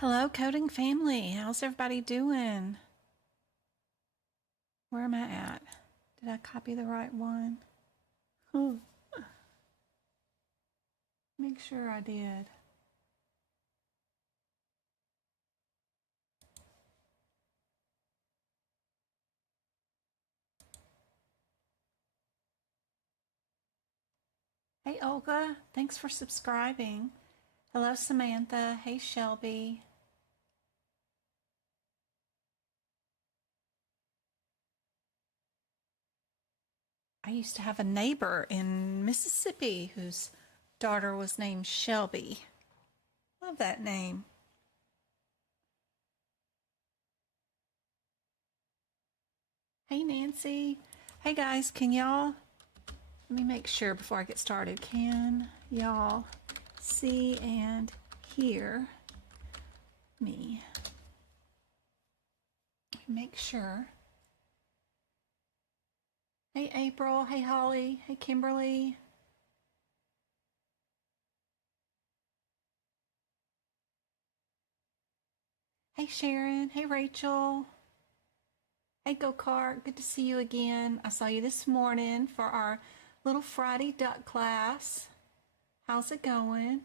Hello, coding family. How's everybody doing? Where am I at? Did I copy the right one? Make sure I did. Hey, Olga. Thanks for subscribing. Hello, Samantha. Hey, Shelby. I used to have a neighbor in Mississippi whose daughter was named Shelby. Love that name. Hey, Nancy. Hey, guys, can y'all, let me make sure before I get started, can y'all see and hear me? Make sure. Hey, April. Hey, Holly. Hey, Kimberly. Hey, Sharon. Hey, Rachel. Hey, Go-Kart. Good to see you again. I saw you this morning for our little Friday duck class. How's it going?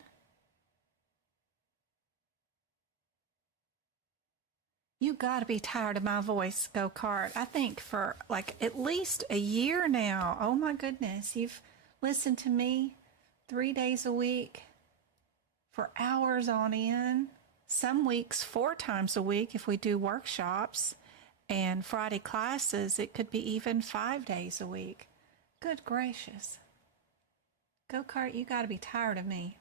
You gotta be tired of my voice, Go-Kart. I think for like at least a year now. Oh my goodness. You've listened to me 3 days a week for hours on end. Some weeks 4 times a week if we do workshops, and Friday classes, it could be even 5 days a week. Good gracious. Go-Kart, you gotta be tired of me.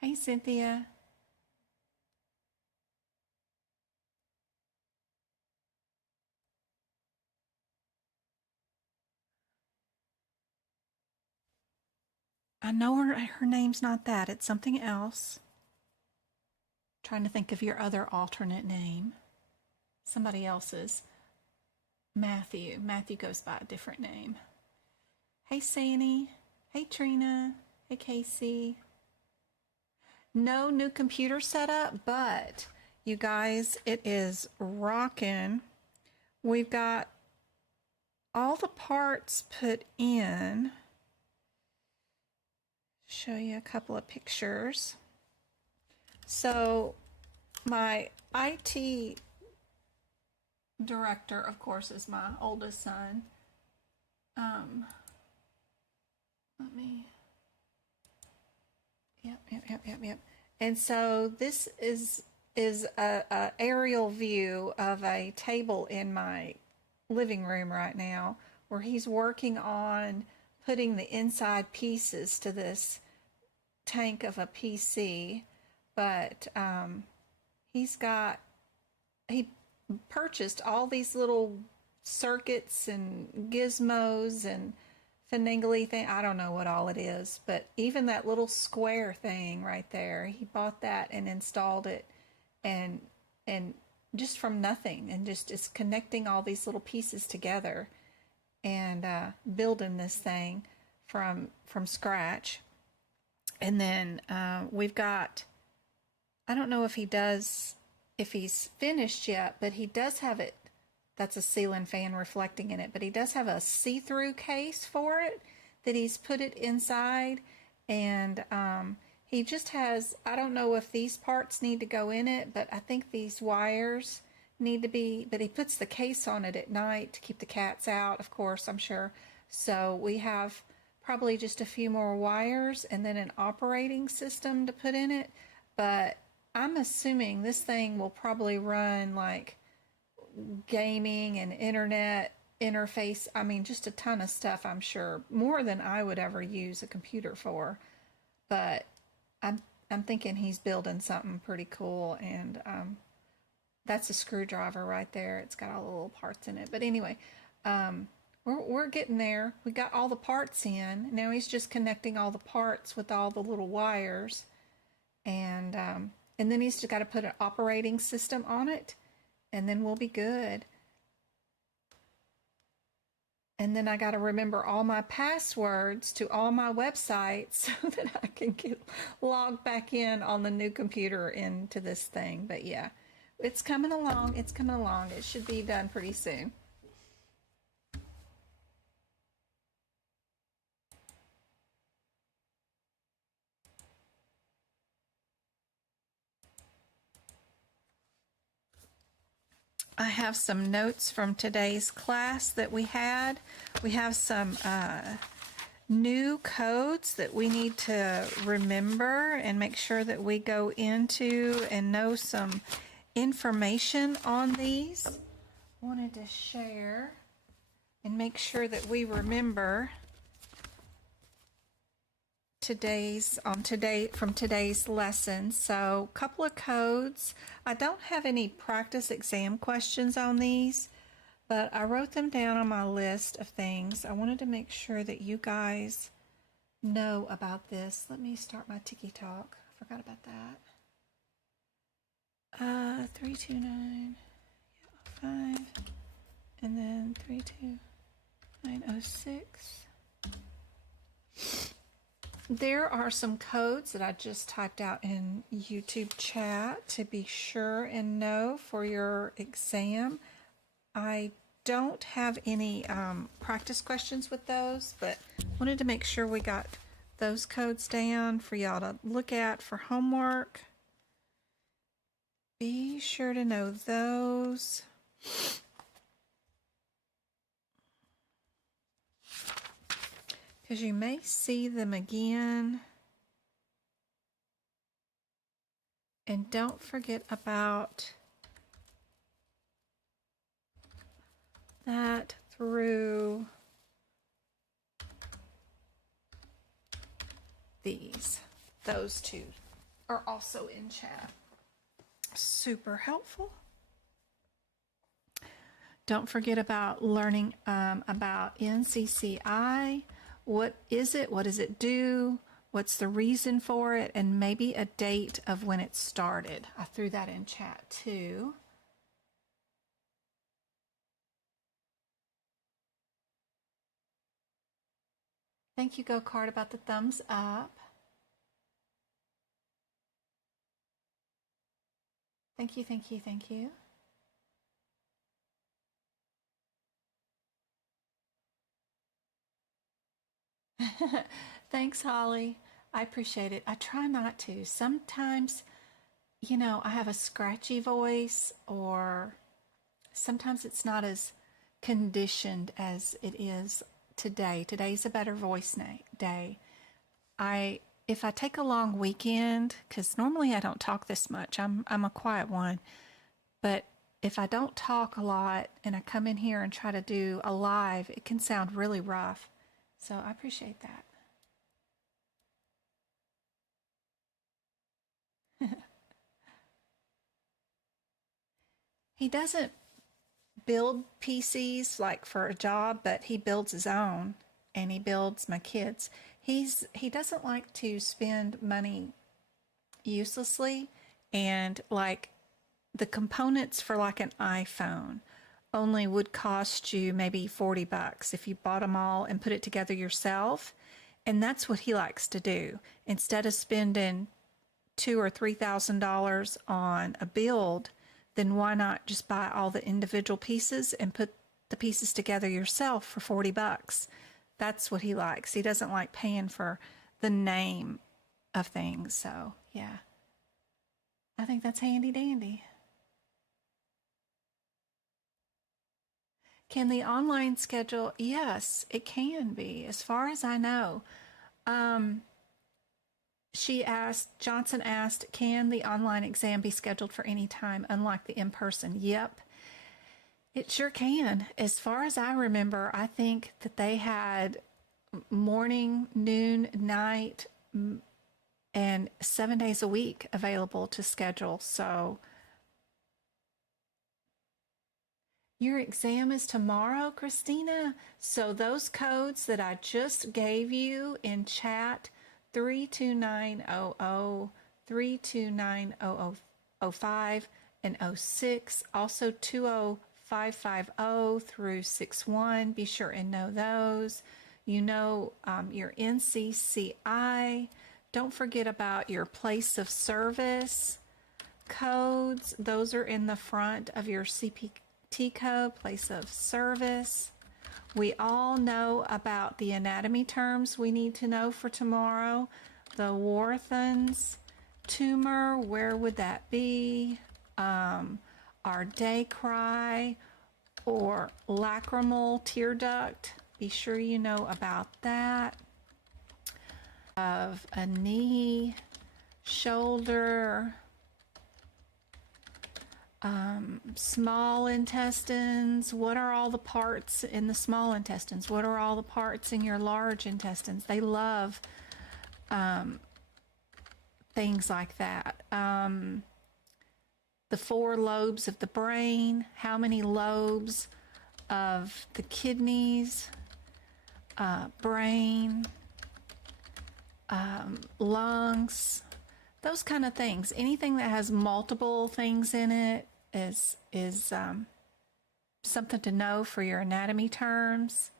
Hey, Cynthia. I know her name's not that. It's something else. Trying to think of your other alternate name. Somebody else's. Matthew. Matthew goes by a different name. Hey, Sandy. Hey, Trina. Hey, Casey. No new computer setup, but you guys, it is rocking. We've got all the parts put in. Show you a couple of pictures. So my IT director, of course, is my oldest son. Let me. Yep. And so this is a aerial view of a table in my living room right now, where he's working on putting the inside pieces to this tank of a PC. But he purchased all these little circuits and gizmos and finagly thing. I don't know what all it is, but even that little square thing right there, he bought that and installed it, and just from nothing, and just is connecting all these little pieces together and building this thing from scratch. And then we've got, I don't know if he's finished yet, but he does have it. That's a ceiling fan reflecting in it, but he does have a see-through case for it that he's put it inside. And he just has, I don't know if these parts need to go in it, but I think these wires need to be, but he puts the case on it at night to keep the cats out, of course, I'm sure. So we have probably just a few more wires and then an operating system to put in it. But I'm assuming this thing will probably run like gaming and internet interface. I mean, just a ton of stuff, I'm sure. More than I would ever use a computer for. But I'm thinking he's building something pretty cool, and that's a screwdriver right there. It's got all the little parts in it. But anyway, we're getting there. We got all the parts in. Now he's just connecting all the parts with all the little wires, and then he's just got to put an operating system on it, and then we'll be good. And then I got to remember all my passwords to all my websites so that I can get logged back in on the new computer into this thing. But yeah, it's coming along. It's coming along. It should be done pretty soon. I have some notes from today's class that we had. We have some new codes that we need to remember and make sure that we go into and know some information on these. Wanted to share and make sure that we remember from today's lesson. So a couple of codes. I don't have any practice exam questions on these, but I wrote them down on my list of things. I wanted to make sure that you guys know about this. Let me start my Tiki Talk. I forgot about that. 32905 and then 32906. There are some codes that I just typed out in YouTube chat to be sure and know for your exam. I don't have any practice questions with those, but wanted to make sure we got those codes down for y'all to look at for homework. Be sure to know those. Because you may see them again. And don't forget about that through these. Those two are also in chat. Super helpful. Don't forget about learning about NCCI. What is it? What does it do? What's the reason for it? And maybe a date of when it started. I threw that in chat too. Thank you, Go Card, about the thumbs up. Thank you, thank you, thank you. Thanks, Holly. I appreciate it. I try not to. Sometimes, I have a scratchy voice, or sometimes it's not as conditioned as it is today. Today's a better voice day. If I take a long weekend, because normally I don't talk this much. I'm a quiet one. But if I don't talk a lot and I come in here and try to do a live, it can sound really rough. So I appreciate that. He doesn't build PCs like for a job, but he builds his own, and he builds my kids. He doesn't like to spend money uselessly, and like the components for like an iPhone only would cost you maybe $40 if you bought them all and put it together yourself. And that's what he likes to do. Instead of spending $2,000 or $3,000 on a build, then why not just buy all the individual pieces and put the pieces together yourself for $40? That's what he likes. He doesn't like paying for the name of things. So yeah, I think that's handy dandy. Can the online schedule? Yes, it can be, as far as I know. Johnson asked, can the online exam be scheduled for any time, unlike the in-person? Yep, it sure can. As far as I remember, I think that they had morning, noon, night, and 7 days a week available to schedule. So your exam is tomorrow, Christina. So those codes that I just gave you in chat, 32900, 3290005, and 06, also 205 550 through 61. Be sure and know those. You know your NCCI. Don't forget about your place of service codes. Those are in the front of your CPT code, place of service. We all know about the anatomy terms we need to know for tomorrow. The Warthan's tumor, where would that be? Our day cry or lacrimal tear duct. Be sure you know about that. Of a knee, shoulder, small intestines. What are all the parts in the small intestines? What are all the parts in your large intestines? They love things like that. The 4 lobes of the brain, how many lobes of the kidneys, brain, lungs, those kind of things. Anything that has multiple things in it is something to know for your anatomy terms.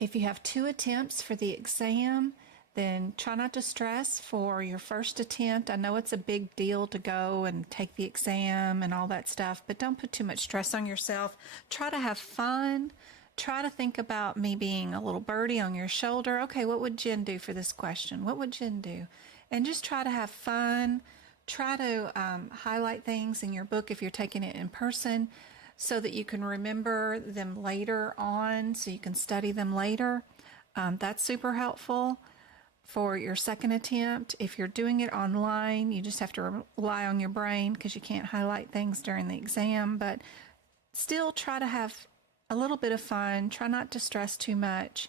If you have 2 attempts for the exam, then try not to stress for your first attempt. I know it's a big deal to go and take the exam and all that stuff, but don't put too much stress on yourself. Try to have fun. Try to think about me being a little birdie on your shoulder. Okay, what would Jen do for this question? What would Jen do? And just try to have fun. Try to highlight things in your book if you're taking it in person, so that you can remember them later on, so you can study them later. That's super helpful for your second attempt. If you're doing it online, you just have to rely on your brain because you can't highlight things during the exam, but still try to have a little bit of fun. Try not to stress too much,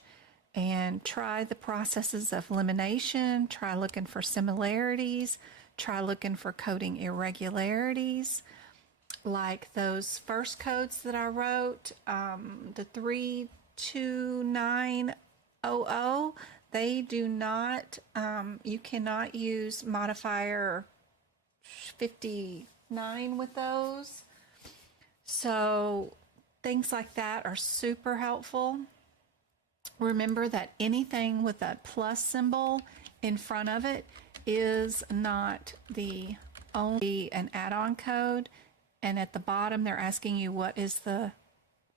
and try the processes of elimination. Try looking for similarities. Try looking for coding irregularities, like those first codes that I wrote, the 32900, they do not, you cannot use modifier 59 with those. So things like that are super helpful. Remember that anything with that plus symbol in front of it is not the only an add-on code. And at the bottom, they're asking you what is the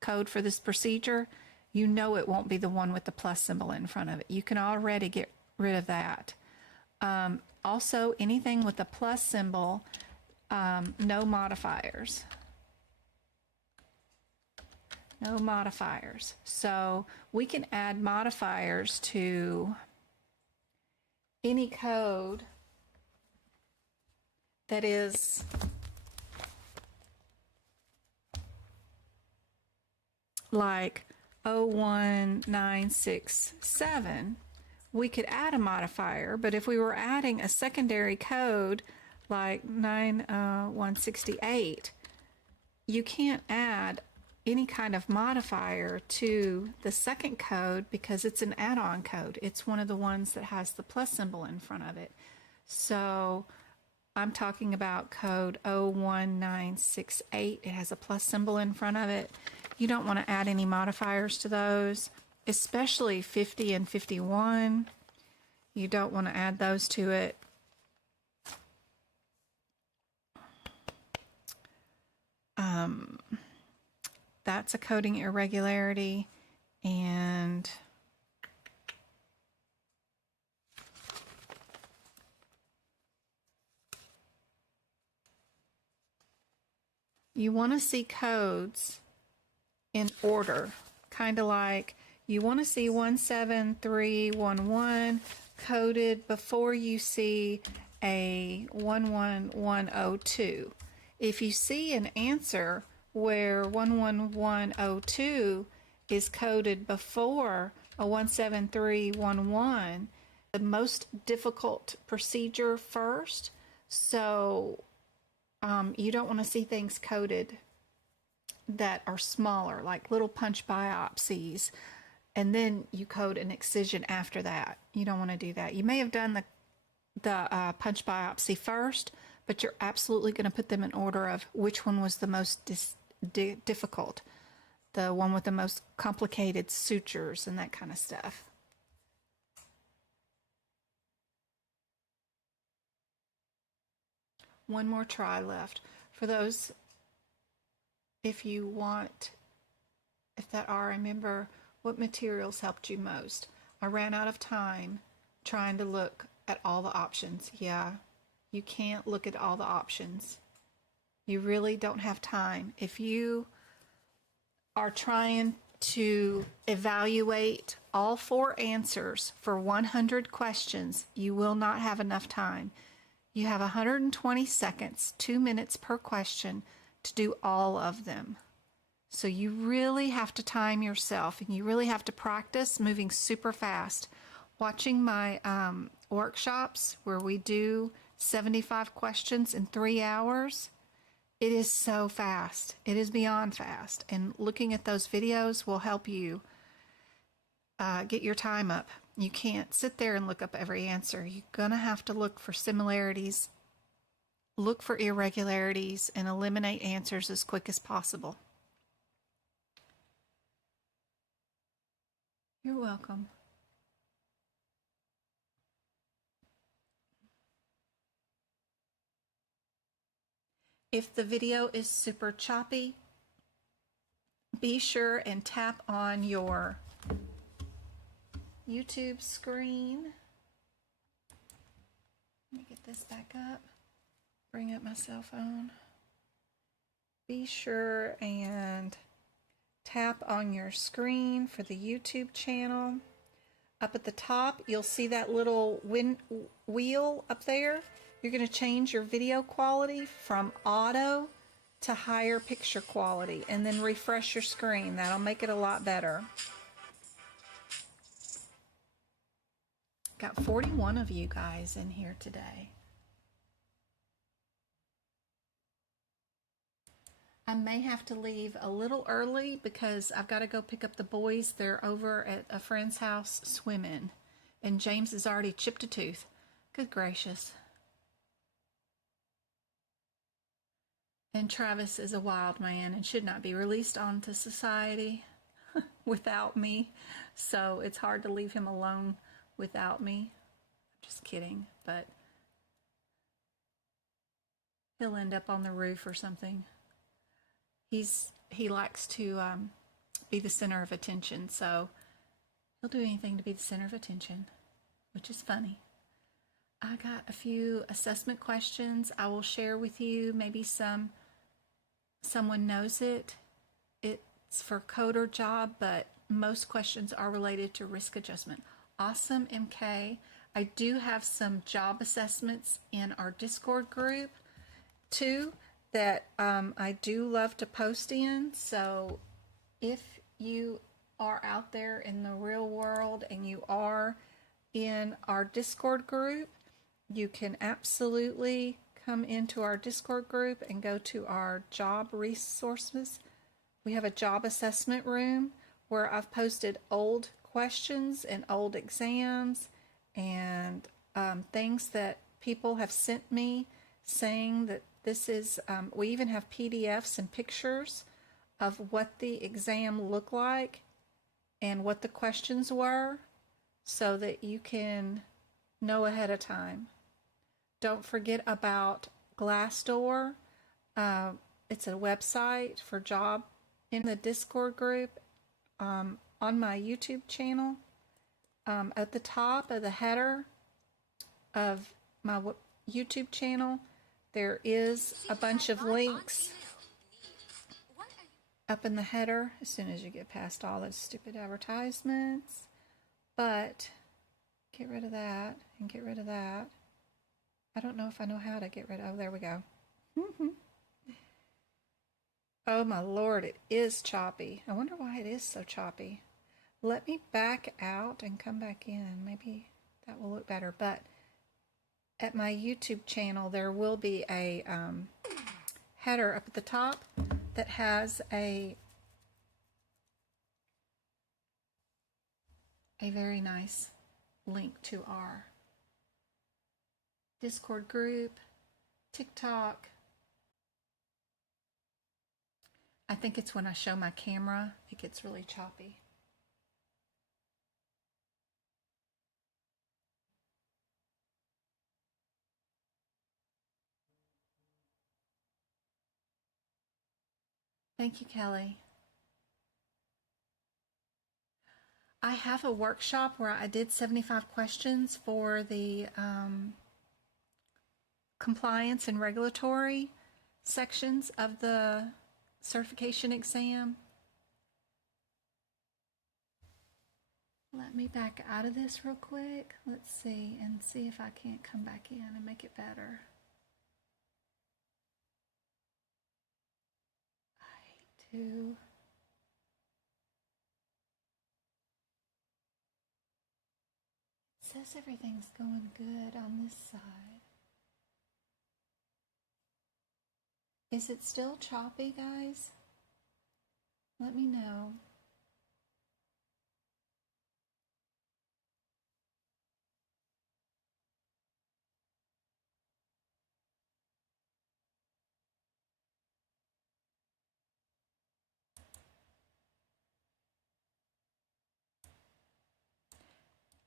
code for this procedure. You know it won't be the one with the plus symbol in front of it. You can already get rid of that. Also, anything with the plus symbol, no modifiers. No modifiers. So we can add modifiers to any code that is like 01967, we could add a modifier, but if we were adding a secondary code like 9168, you can't add any kind of modifier to the second code because it's an add-on code. It's one of the ones that has the plus symbol in front of it. So I'm talking about code 01968. It has a plus symbol in front of it. You don't want to add any modifiers to those, especially 50 and 51. You don't want to add those to it. That's a coding irregularity, and you want to see codes in order, kind of like you want to see 17311 coded before you see a 11102. If you see an answer where 11102 is coded before a 17311, the most difficult procedure first, so you don't want to see things coded that are smaller, like little punch biopsies and then you code an excision after that. You don't want to do that. You may have done the punch biopsy first, but you're absolutely going to put them in order of which one was the most difficult, the one with the most complicated sutures and that kind of stuff. One more try left. For those, if you want, if that are, remember what materials helped you most. I ran out of time trying to look at all the options. Yeah, you can't look at all the options. You really don't have time. If you are trying to evaluate all 4 answers for 100 questions, you will not have enough time. You have 120 seconds, 2 minutes per question to do all of them. So you really have to time yourself, and you really have to practice moving super fast. Watching my workshops where we do 75 questions in 3 hours, it is so fast. It is beyond fast. And looking at those videos will help you get your time up. You can't sit there and look up every answer. You're going to have to look for similarities, look for irregularities, and eliminate answers as quick as possible. You're welcome. If the video is super choppy, be sure and tap on your YouTube screen. Let me get this back up. Bring up my cell phone. Be sure and tap on your screen for the YouTube channel. Up at the top, you'll see that little wheel up there. You're going to change your video quality from auto to higher picture quality, and then refresh your screen. That'll make it a lot better. Got 41 of you guys in here today. I may have to leave a little early because I've got to go pick up the boys. They're over at a friend's house swimming, and James has already chipped a tooth. Good gracious. And Travis is a wild man and should not be released onto society without me. So it's hard to leave him alone without me. I'm just kidding, but he'll end up on the roof or something. He likes to be the center of attention, so he'll do anything to be the center of attention, which is funny. I got a few assessment questions I will share with you. Maybe someone knows it. It's for code or job, but most questions are related to risk adjustment. Awesome, MK. I do have some job assessments in our Discord group too that I do love to post in. So if you are out there in the real world and you are in our Discord group, you can absolutely come into our Discord group and go to our job resources. We have a job assessment room where I've posted old questions and old exams and things that people have sent me saying that this is, we even have PDFs and pictures of what the exam looked like and what the questions were so that you can know ahead of time. Don't forget about Glassdoor. It's a website for job. In the Discord group, on my YouTube channel, at the top of the header of my YouTube channel, there is a bunch of links up in the header as soon as you get past all those stupid advertisements. But get rid of that and get rid of that. I don't know if I know how to get rid of. Oh, there we go. Oh my Lord, it is choppy. I wonder why it is so choppy. Let me back out and come back in. Maybe that will look better. But at my YouTube channel, there will be a header up at the top that has a a very nice link to our Discord group, TikTok. I think it's when I show my camera, it gets really choppy. Thank you, Kelly. I have a workshop where I did 75 questions for the compliance and regulatory sections of the certification exam. Let me back out of this real quick. Let's see, and see if I can't come back in and make it better. I hate to. It says everything's going good on this side. Is it still choppy, guys? Let me know.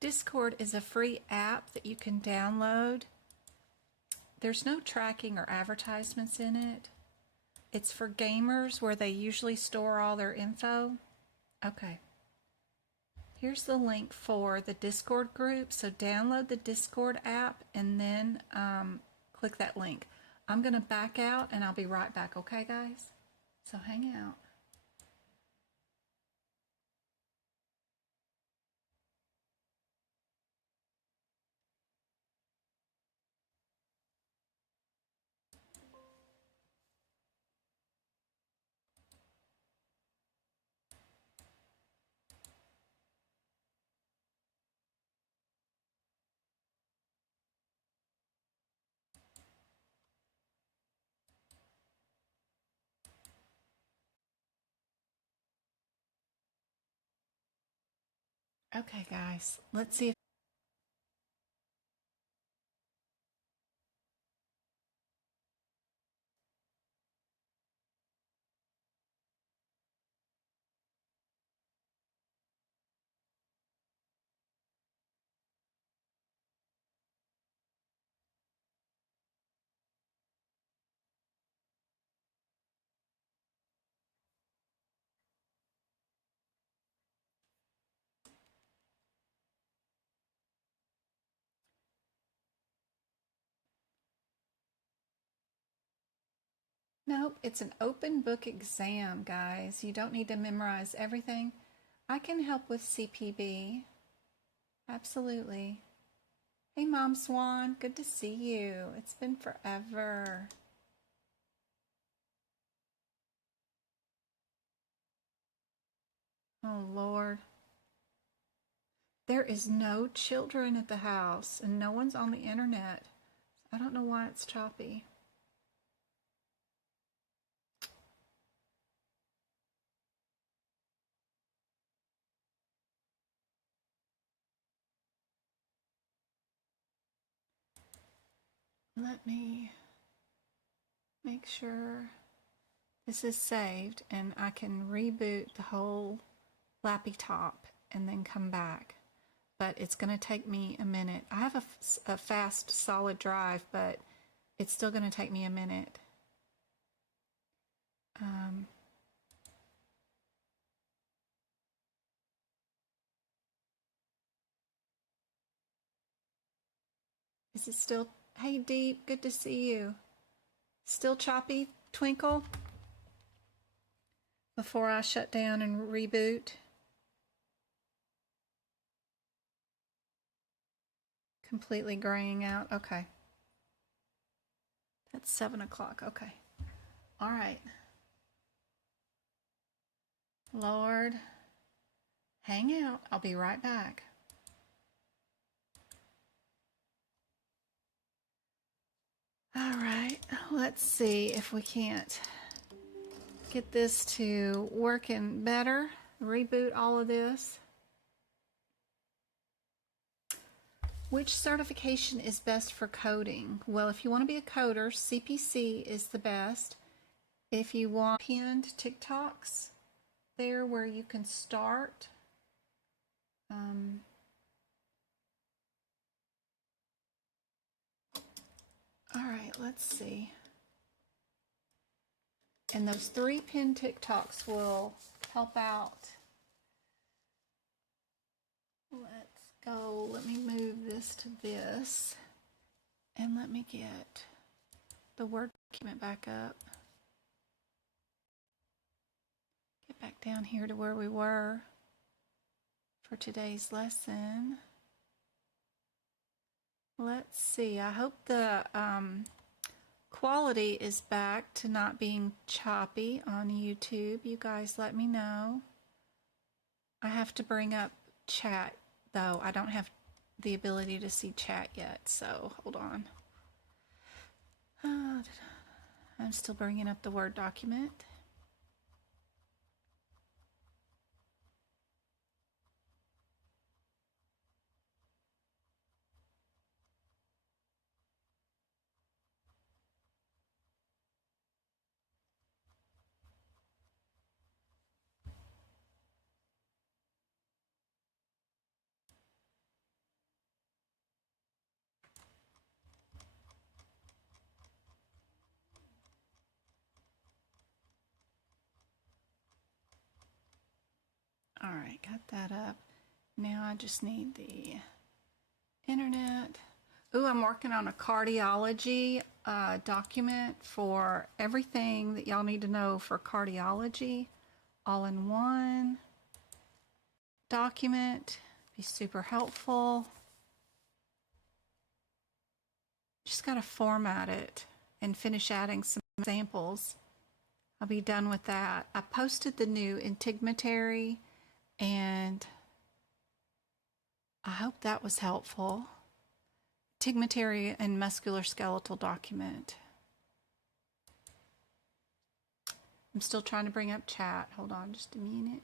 Discord is a free app that you can download. There's no tracking or advertisements in it. It's for gamers where they usually store all their info. Okay. Here's the link for the Discord group. So download the Discord app and then click that link. I'm going to back out and I'll be right back. Okay, guys? So hang out. Okay, guys, let's see if nope, it's an open book exam, guys. You don't need to memorize everything. I can help with CPB. Absolutely. Hey, Mom Swan, good to see you. It's been forever. Oh, Lord. There is no children at the house and no one's on the internet. I don't know why it's choppy. Let me make sure this is saved and I can reboot the whole lappy top and then come back. But it's going to take me a minute. I have a fast, solid drive, but it's still going to take me a minute. Is it still... Hey, Deep, good to see you. Still choppy, Twinkle? Before I shut down and reboot. Completely graying out. Okay. That's 7 o'clock. Okay. All right. Lord, hang out. I'll be right back. All right. Let's see if we can't get this to working better. Reboot all of this. Which certification is best for coding? Well, if you want to be a coder, CPC is the best. If you want pinned TikToks, there where you can start. All right, let's see. And those 3 pinned TikToks will help out. Let's go. Let me move this to this. And let me get the Word document back up. Get back down here to where we were for today's lesson. Let's see. I hope the quality is back to not being choppy on YouTube. You guys let me know. I have to bring up chat, though. I don't have the ability to see chat yet, so hold on. I'm still bringing up the Word document. All right, got that up. Now I just need the internet. Ooh, I'm working on a cardiology document for everything that y'all need to know for cardiology, all in one document. Be super helpful. Just got to format it and finish adding some examples. I'll be done with that. I posted the new integumentary, and I hope that was helpful. Integumentary and musculoskeletal document. I'm still trying to bring up chat. Hold on just a minute.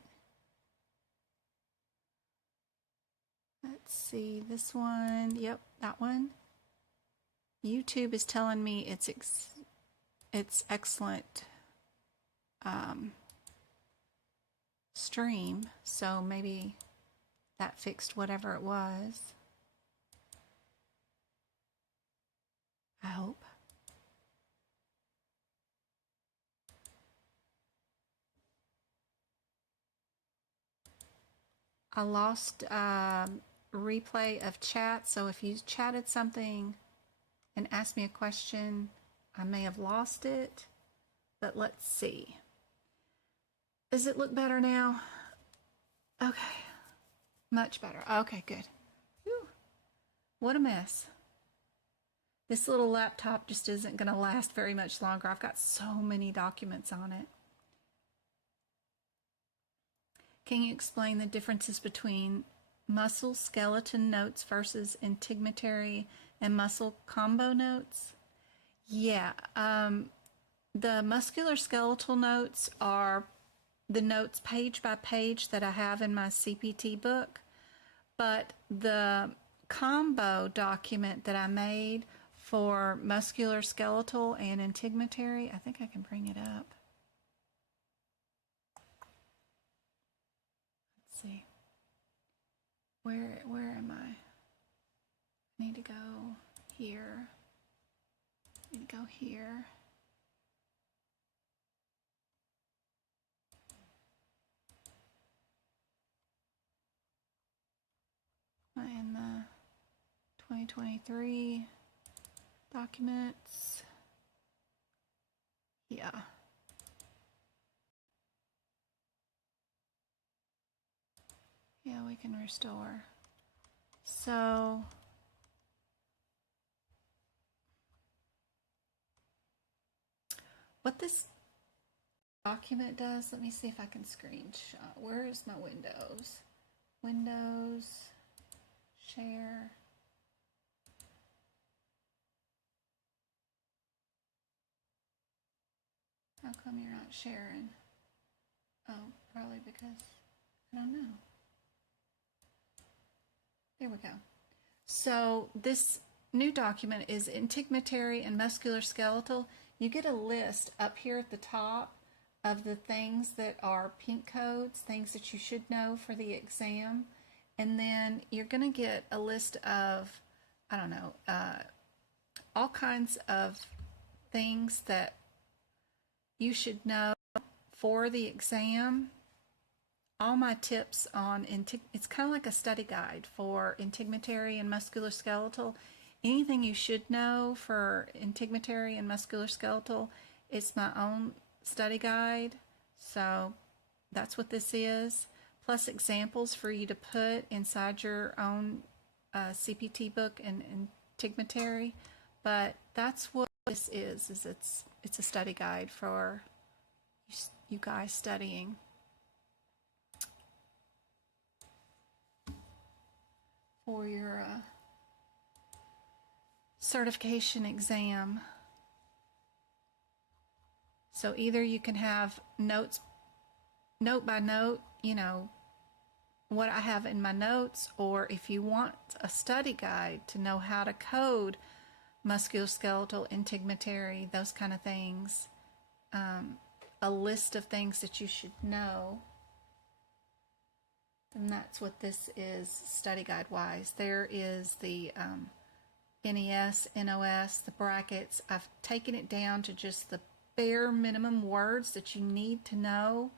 Let's see, this one. Yep, that one. YouTube is telling me it's excellent stream, so maybe that fixed whatever it was. I hope. I lost replay of chat, so if you chatted something and asked me a question, I may have lost it, but let's see. Does it look better now? Okay, much better. Okay, good. Whew. What a mess. This little laptop just isn't going to last very much longer. I've got so many documents on it. Can you explain the differences between muscle skeleton notes versus integumentary and muscle combo notes? Yeah, the musculoskeletal notes are the notes page by page that I have in my CPT book, but the combo document that I made for musculoskeletal and integumentary, I think I can bring it up. Let's see. Where am I? I need to go here. I need to go here. In the 2023 documents. Yeah. Yeah, we can restore. So what this document does, let me see if I can screenshot. Where is my Windows? Windows, share. How come you're not sharing? Oh, probably because, I don't know. There we go. So this new document is integumentary and musculoskeletal. You get a list up here at the top of the things that are pink codes, things that you should know for the exam. And then you're going to get a list of, I don't know, all kinds of things that you should know for the exam. All my tips on, it's kind of like a study guide for integumentary and musculoskeletal. Anything you should know for integumentary and musculoskeletal, it's my own study guide. So that's what this is, plus examples for you to put inside your own CPT book and integumentary. But that's what this is it's a study guide for you guys studying. For your certification exam. So either you can have notes, note by note, you know, what I have in my notes, or if you want a study guide to know how to code musculoskeletal, integumentary, those kind of things, a list of things that you should know, and that's what this is study guide wise. There is the NES, NOS, the brackets. I've taken it down to just the bare minimum words that you need to know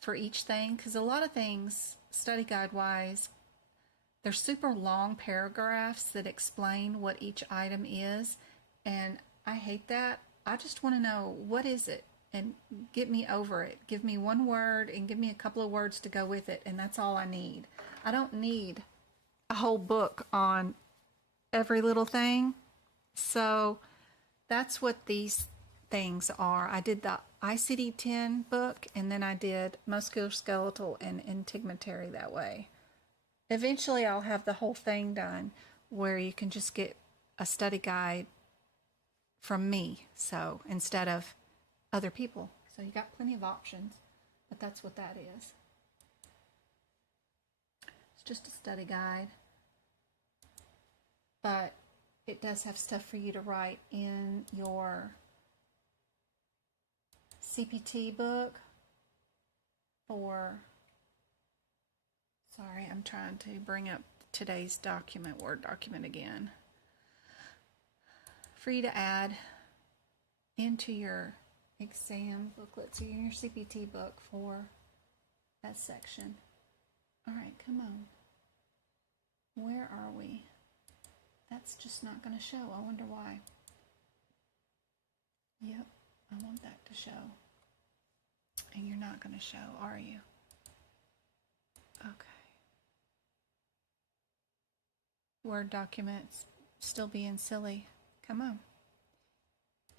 for each thing, because a lot of things study guide wise, they're super long paragraphs that explain what each item is, and I hate that. I just want to know, what is it, and get me over it. Give me one word and give me a couple of words to go with it, and that's all I need. I don't need a whole book on every little thing. So that's what these things are. I did the ICD-10 book, and then I did musculoskeletal and integumentary that way. Eventually I'll have the whole thing done where you can just get a study guide from me, so instead of other people. So you got plenty of options, but that's what that is. It's just a study guide, but it does have stuff for you to write in your CPT book for, sorry, I'm trying to bring up today's document, Word document again, for you to add into your exam booklets, in your CPT book for that section. All right, come on. Where are we? That's just not going to show. I wonder why. Yep, I want that to show. And you're not going to show, are you? Okay. Word documents still being silly. Come on.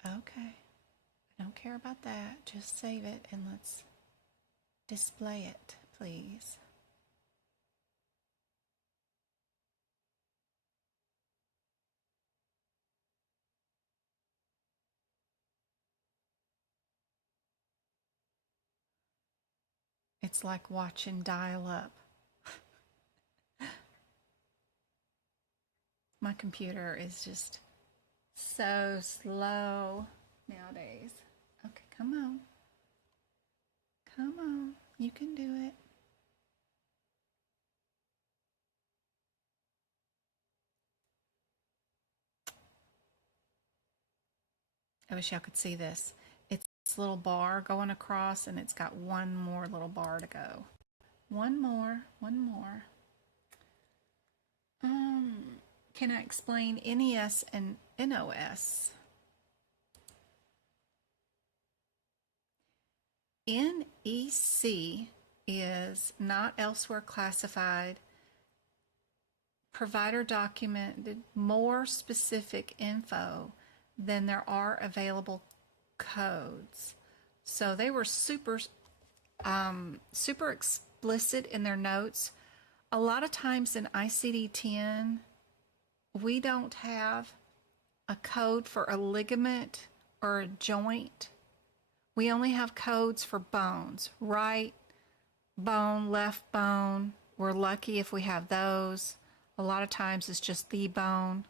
Okay. I don't care about that. Just save it and let's display it, please. It's like watching dial-up. My computer is just so slow nowadays. Okay, come on. Come on. You can do it. I wish y'all could see this. It's this little bar going across, and it's got one more little bar to go. One more. Can I explain NES and NOS? NEC is not elsewhere classified. Provider documented more specific info than there are available codes. So they were super explicit in their notes. A lot of times in ICD-10, we don't have a code for a ligament or a joint. We only have codes for bones, right bone, left bone. We're lucky if we have those. A lot of times it's just the bone,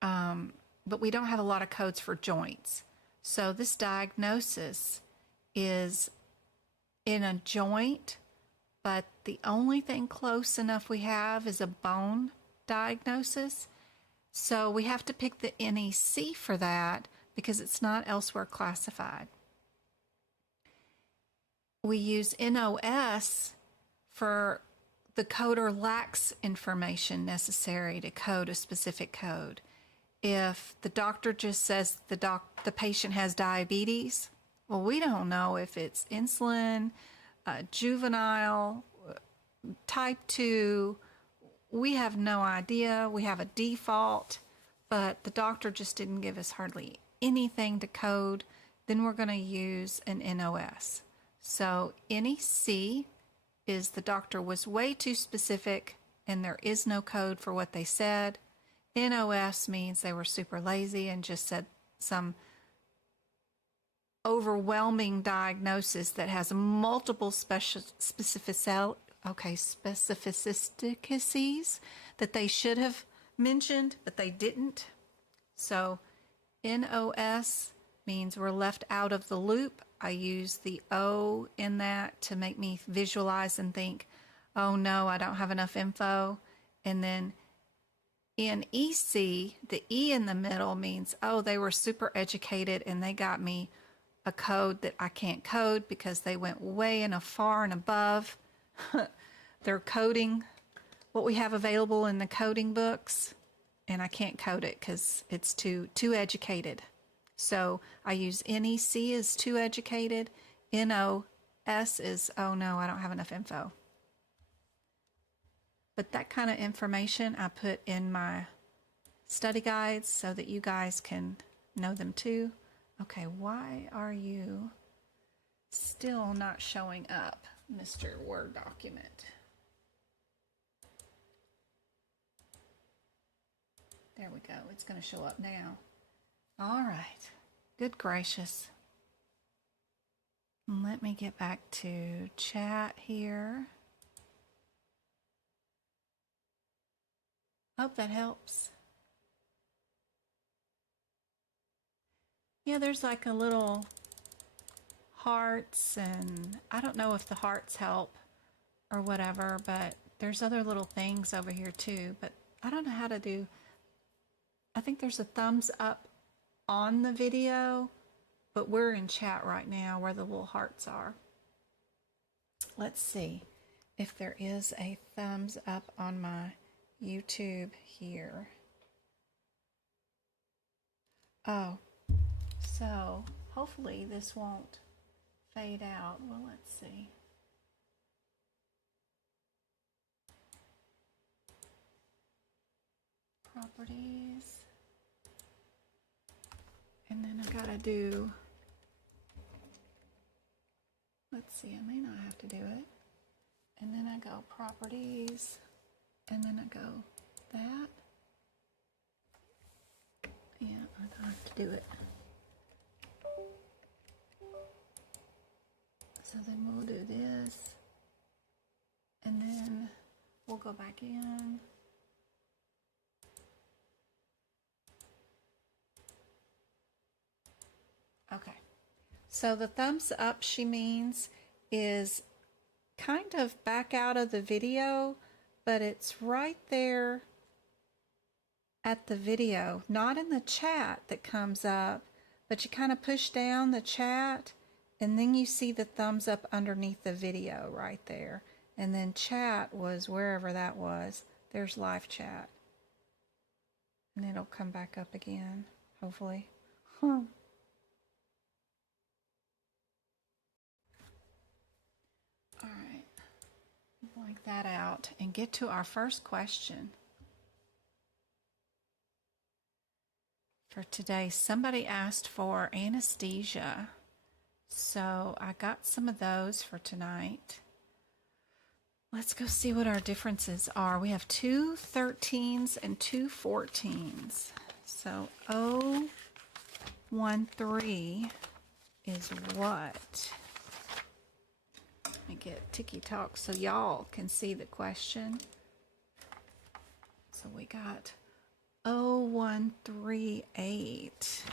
but we don't have a lot of codes for joints. So this diagnosis is in a joint, but the only thing close enough we have is a bone diagnosis. So we have to pick the NEC for that because it's not elsewhere classified. We use NOS for the coder lacks information necessary to code a specific code. If the doctor just says the patient has diabetes, well, we don't know if it's insulin, juvenile, type 2. We have no idea. We have a default, but the doctor just didn't give us hardly anything to code. Then we're going to use an NOS. So NEC is the doctor was way too specific and there is no code for what they said. NOS means they were super lazy and just said some overwhelming diagnosis that has multiple specificities that they should have mentioned, but they didn't. So NOS means we're left out of the loop. I use the O in that to make me visualize and think, oh no, I don't have enough info. And then NEC, the E in the middle means, oh, they were super educated and they got me a code that I can't code because they went way and far and above their coding, what we have available in the coding books, and I can't code it because it's too educated. So I use NEC as too educated. NOS is, oh no, I don't have enough info. But that kind of information I put in my study guides so that you guys can know them too. Okay, why are you still not showing up, Mr. Word document? There we go. It's going to show up now. All right. Good gracious. Let me get back to chat here. Hope that helps. Yeah, there's like a little hearts, and I don't know if the hearts help or whatever, but there's other little things over here too, but I don't know how to do. I think there's a thumbs up on the video, but we're in chat right now where the little hearts are. Let's see if there is a thumbs up on my YouTube here. Oh, so hopefully this won't fade out. Well, let's see. Properties. And then I gotta do, let's see, I may not have to do it. And then I go properties, and then I go that. Yeah, I don't have to do it. So then we'll do this, and then we'll go back in. Okay, so the thumbs up she means is kind of back out of the video, but it's right there at the video, not in the chat that comes up, but you kind of push down the chat and then you see the thumbs up underneath the video right there. And then chat was wherever that was. There's live chat. And it'll come back up again, hopefully. All right, blank that out and get to our first question. For today, somebody asked for anesthesia, so I got some of those for tonight. Let's go see what our differences are. We have two 13s and two 14s. So 013 is what? Let me get Tiki Talk so y'all can see the question. So we got 0138.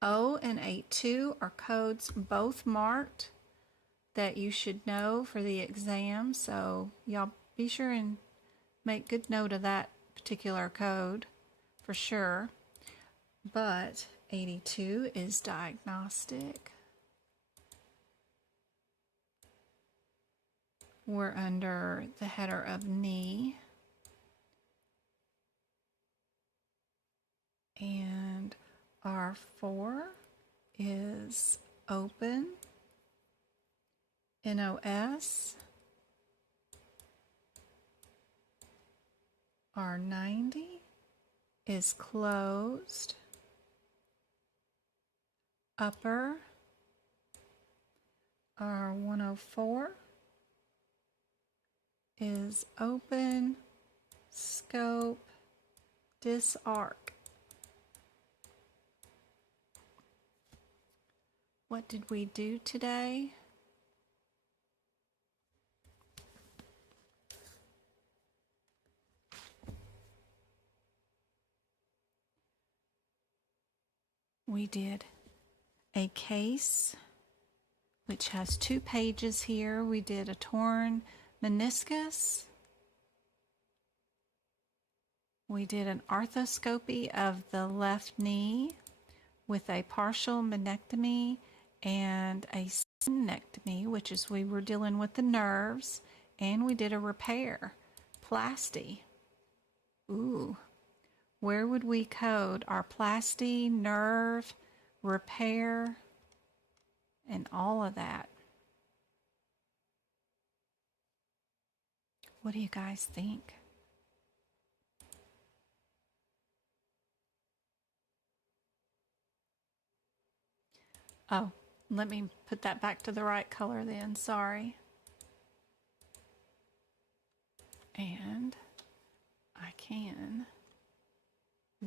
O and 82 are codes both marked that you should know for the exam. So y'all be sure and make good note of that particular code for sure. But 82 is diagnostic. We're under the header of knee. And R4 is open. NOS. R90 is closed. Upper. R104 is open. Scope. Disarc. What did we do today? We did a case, which has 2 pages here. We did a torn meniscus. We did an arthroscopy of the left knee with a partial meninectomy and a synnectomy, which is we were dealing with the nerves, and we did a repair, plasty. Ooh, where would we code our plasty, nerve, repair, and all of that? What do you guys think? Oh, let me put that back to the right color then, sorry. And I can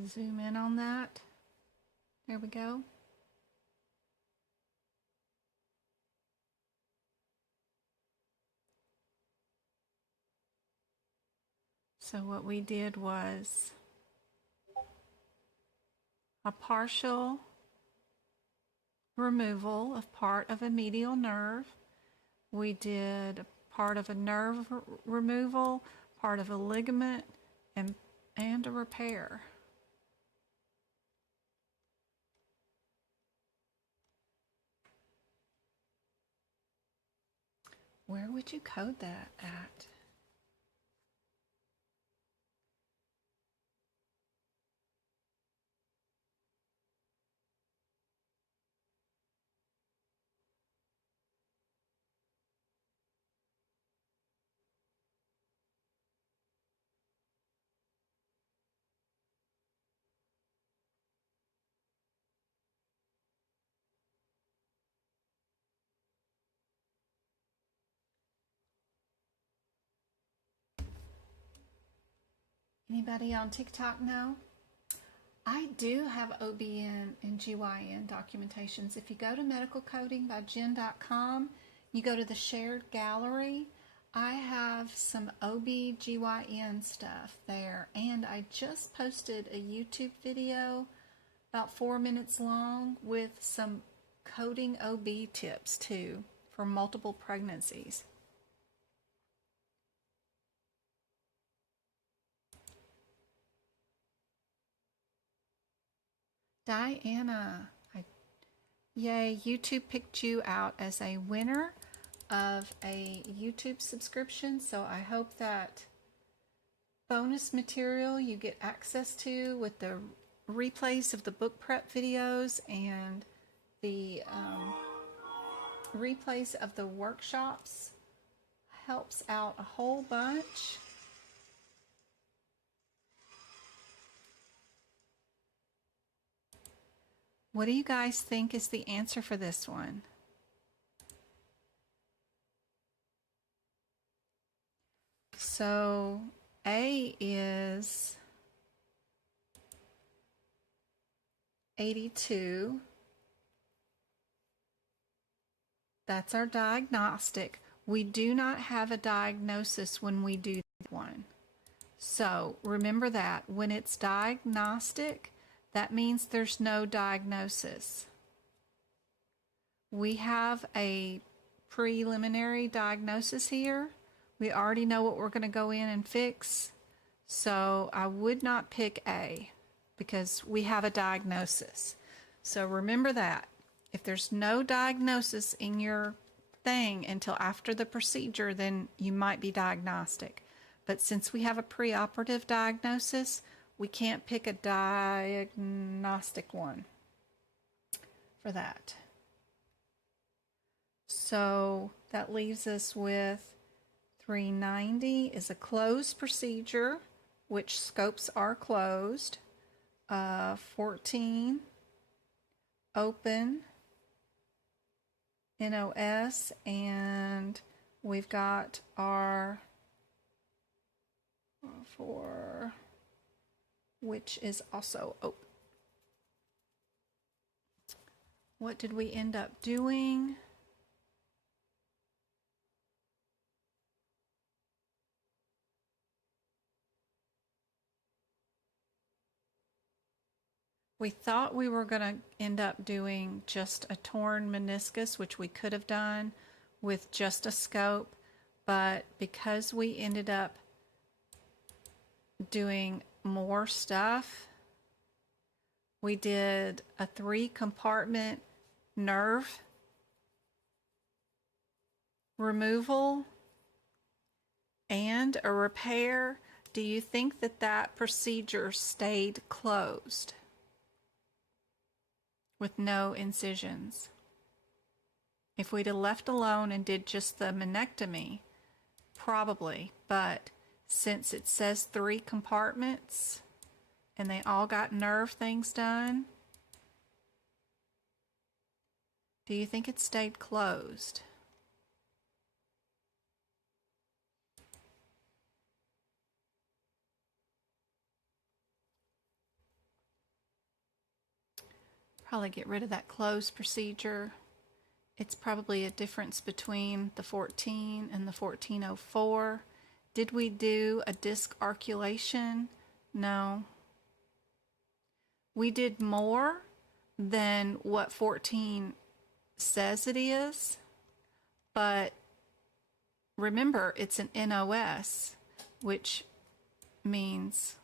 zoom in on that. There we go. So what we did was a partial removal of part of a medial nerve. We did part of a nerve removal, part of a ligament, and a repair. Where would you code that at? Anybody on TikTok know? I do have OBN and GYN documentations. If you go to medicalcodingbyjen.com, you go to the shared gallery, I have some OBGYN stuff there. And I just posted a YouTube video about 4 minutes long with some coding OB tips too for multiple pregnancies. Diana, yay, YouTube picked you out as a winner of a YouTube subscription, so I hope that bonus material you get access to with the replays of the book prep videos and the replays of the workshops helps out a whole bunch. What do you guys think is the answer for this one? So A is 82. That's our diagnostic. We do not have a diagnosis when we do one. So remember that when it's diagnostic, that means there's no diagnosis. We have a preliminary diagnosis here. We already know what we're going to go in and fix. So I would not pick A because we have a diagnosis. So remember that. If there's no diagnosis in your thing until after the procedure, then you might be diagnostic. But since we have a preoperative diagnosis, we can't pick a diagnostic one for that. So that leaves us with 390 is a closed procedure, which scopes are closed. 14 open, NOS, and we've got our 4, which is also open. What did we end up doing? We thought we were going to end up doing just a torn meniscus, which we could have done with just a scope, but because we ended up doing more stuff, we did a 3-compartment nerve removal and a repair. Do you think that that procedure stayed closed with no incisions? If we'd have left alone and did just the menectomy, probably, but since it says 3 compartments and they all got nerve things done, do you think it stayed closed? Probably get rid of that closed procedure. It's probably a difference between the 14 and the 1404. Did we do a disc articulation? No. We did more than what 14 says it is, but remember it's an NOS, which means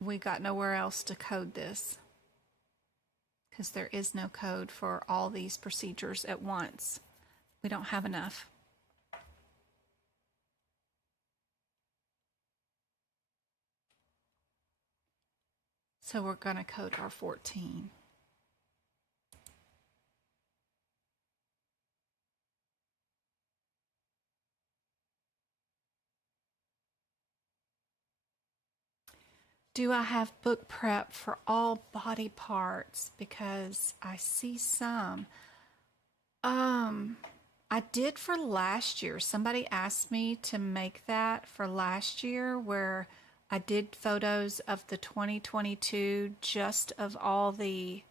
we got nowhere else to code this, because there is no code for all these procedures at once. We don't have enough. So we're going to code our 14. Do I have book prep for all body parts? Because I see some. I did for last year. Somebody asked me to make that for last year, where I did photos of the 2022, just of all the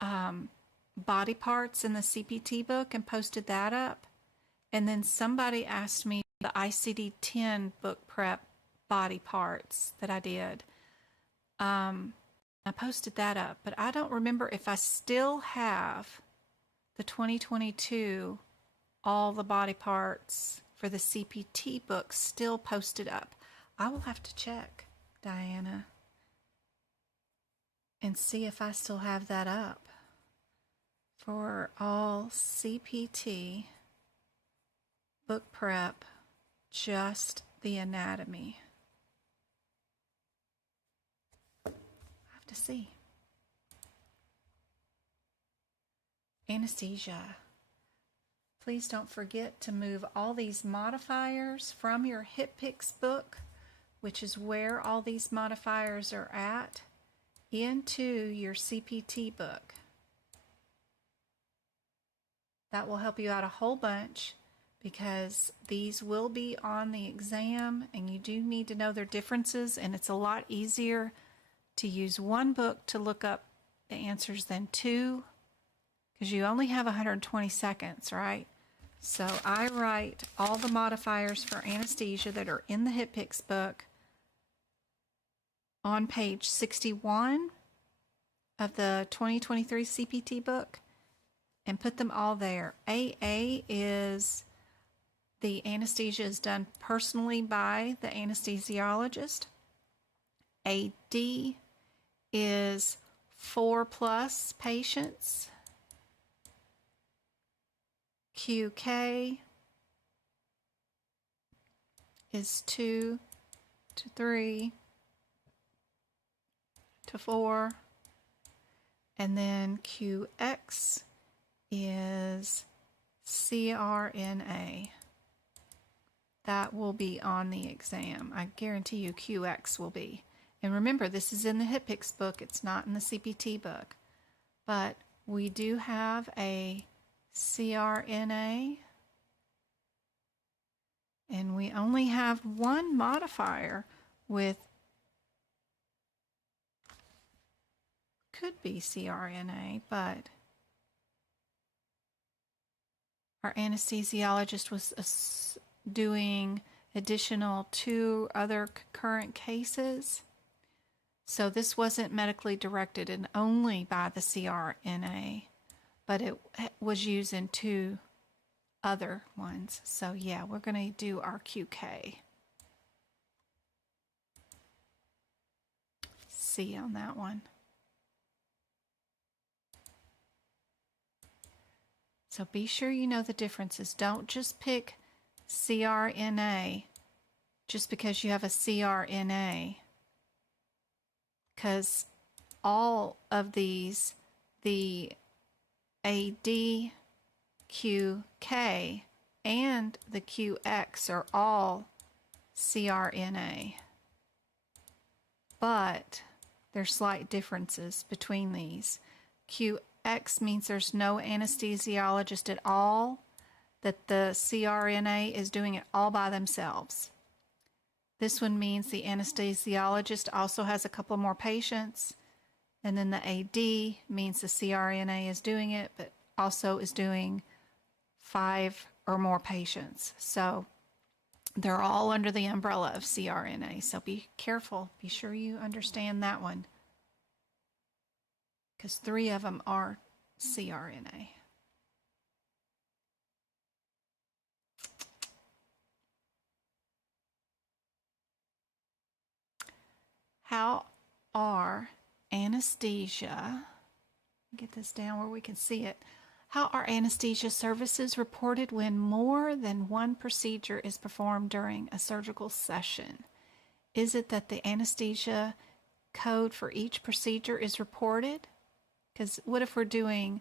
body parts in the CPT book, and posted that up. And then somebody asked me the ICD-10 book prep body parts that I did. I posted that up, but I don't remember if I still have the 2022 all the body parts for the CPT book still posted up. I will have to check, Diana, and see if I still have that up for all CPT book prep, just the anatomy. To see. Anesthesia. Please don't forget to move all these modifiers from your HipPix book, which is where all these modifiers are at, into your CPT book. That will help you out a whole bunch, because these will be on the exam and you do need to know their differences, and it's a lot easier to use one book to look up the answers than 2, because you only have 120 seconds, right? So I write all the modifiers for anesthesia that are in the HitPix book on page 61 of the 2023 CPT book and put them all there. AA is the anesthesia is done personally by the anesthesiologist. AD is 4+ patients. QK is 2 to 3 to 4. And then QX is CRNA. That will be on the exam. I guarantee you QX will be. And remember, this is in the HitPix book. It's not in the CPT book. But we do have a CRNA. And we only have one modifier with, could be CRNA, but our anesthesiologist was doing additional 2 other concurrent cases. So this wasn't medically directed and only by the CRNA, but it was used in 2 other ones. So yeah, we're going to do our QK. C on that one. So be sure you know the differences. Don't just pick CRNA just because you have a CRNA. Because all of these, the AD, QK, and the QX are all CRNA. But there's slight differences between these. QX means there's no anesthesiologist at all, that the CRNA is doing it all by themselves. This one means the anesthesiologist also has a couple more patients, and then the AD means the CRNA is doing it, but also is doing 5 or more patients. So they're all under the umbrella of CRNA. So be careful. Be sure you understand that one, because 3 of them are CRNA. How are anesthesia, get this down where we can see it. How are anesthesia services reported when more than one procedure is performed during a surgical session? Is it that the anesthesia code for each procedure is reported? Because what if we're doing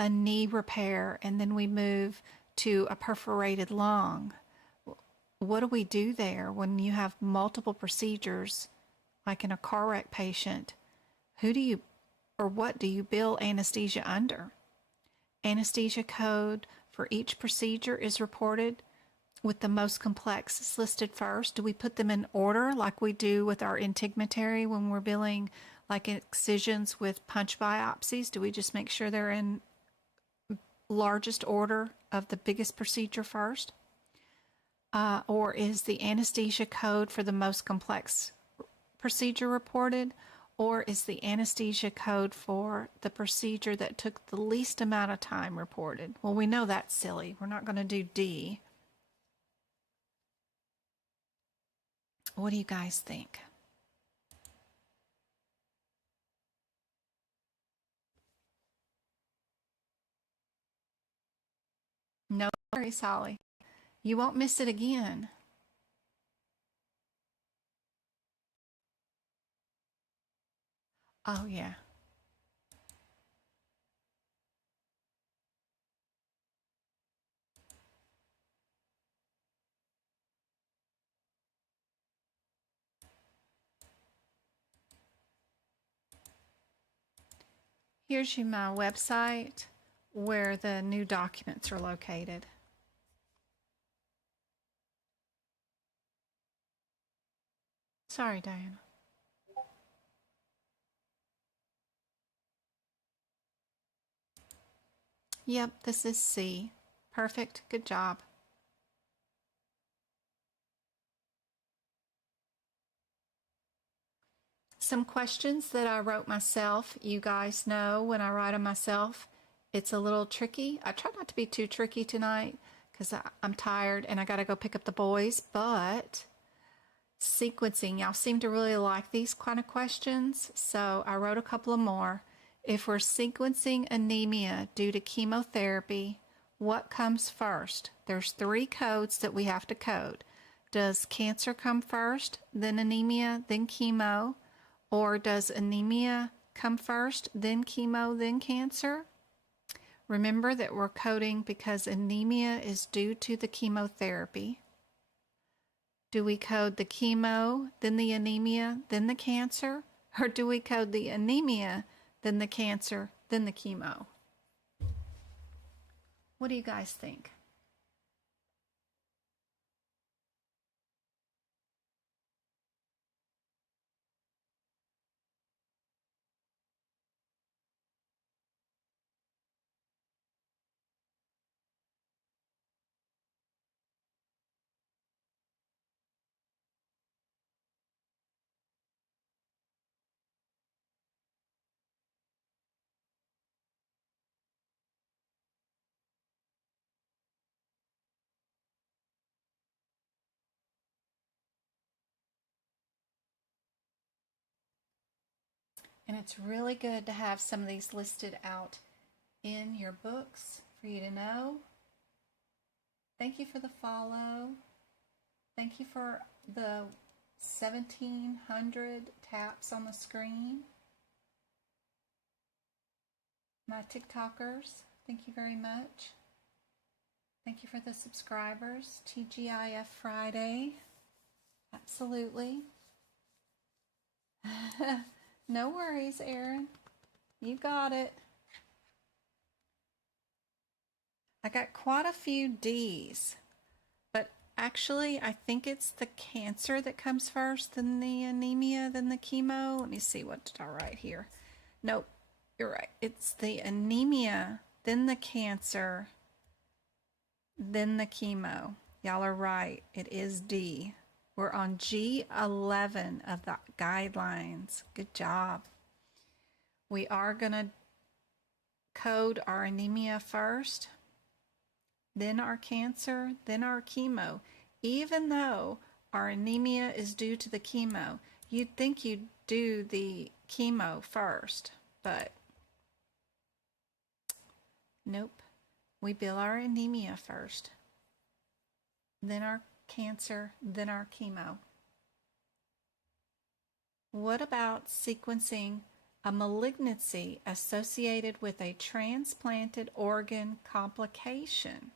a knee repair and then we move to a perforated lung? What do we do there when you have multiple procedures, like in a car wreck patient? Who do you, or what do you bill anesthesia under? Anesthesia code for each procedure is reported with the most complex listed first. Do we put them in order like we do with our integumentary when we're billing like excisions with punch biopsies? Do we just make sure they're in largest order of the biggest procedure first? Or is the anesthesia code for the most complex procedure reported? Or is the anesthesia code for the procedure that took the least amount of time reported? Well, we know that's silly. We're not going to do D. What do you guys think? No worries, Holly. You won't miss it again. Oh, yeah. Here's my website where the new documents are located. Sorry, Diana. Yep, this is C. Perfect. Good job. Some questions that I wrote myself. You guys know when I write them myself, it's a little tricky. I try not to be too tricky tonight because I'm tired and I got to go pick up the boys. But sequencing, y'all seem to really like these kind of questions. So I wrote a couple of more. If we're sequencing anemia due to chemotherapy, what comes first? There's 3 codes that we have to code. Does cancer come first, then anemia, then chemo? Or does anemia come first, then chemo, then cancer? Remember that we're coding because anemia is due to the chemotherapy. Do we code the chemo, then the anemia, then the cancer? Or do we code the anemia, then the cancer, then the chemo? What do you guys think? And it's really good to have some of these listed out in your books for you to know. Thank you for the follow. Thank you for the 1,700 taps on the screen. My TikTokers, thank you very much. Thank you for the subscribers. TGIF Friday. Absolutely. No worries, Erin. You got it. I got quite a few D's, but actually I think it's the cancer that comes first, then the anemia, then the chemo. Let me see, what did I write here? Nope, you're right. It's the anemia, then the cancer, then the chemo. Y'all are right. It is D. We're on G11 of the guidelines. Good job. We are going to code our anemia first, then our cancer, then our chemo. Even though our anemia is due to the chemo, you'd think you'd do the chemo first, but nope. We bill our anemia first, then our cancer, then our chemo. What about sequencing a malignancy associated with a transplanted organ complication?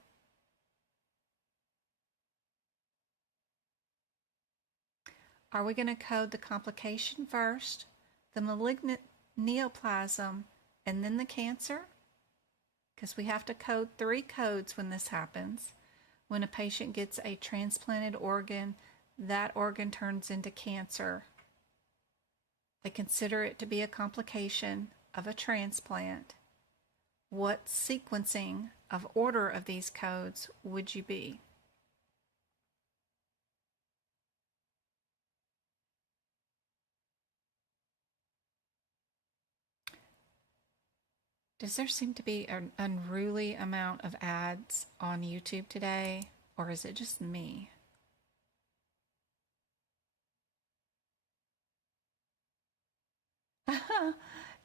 Are we going to code the complication first, the malignant neoplasm, and then the cancer? Because we have to code 3 codes when this happens. When a patient gets a transplanted organ, that organ turns into cancer. They consider it to be a complication of a transplant. What sequencing of order of these codes would you be? Does there seem to be an unruly amount of ads on YouTube today, or is it just me?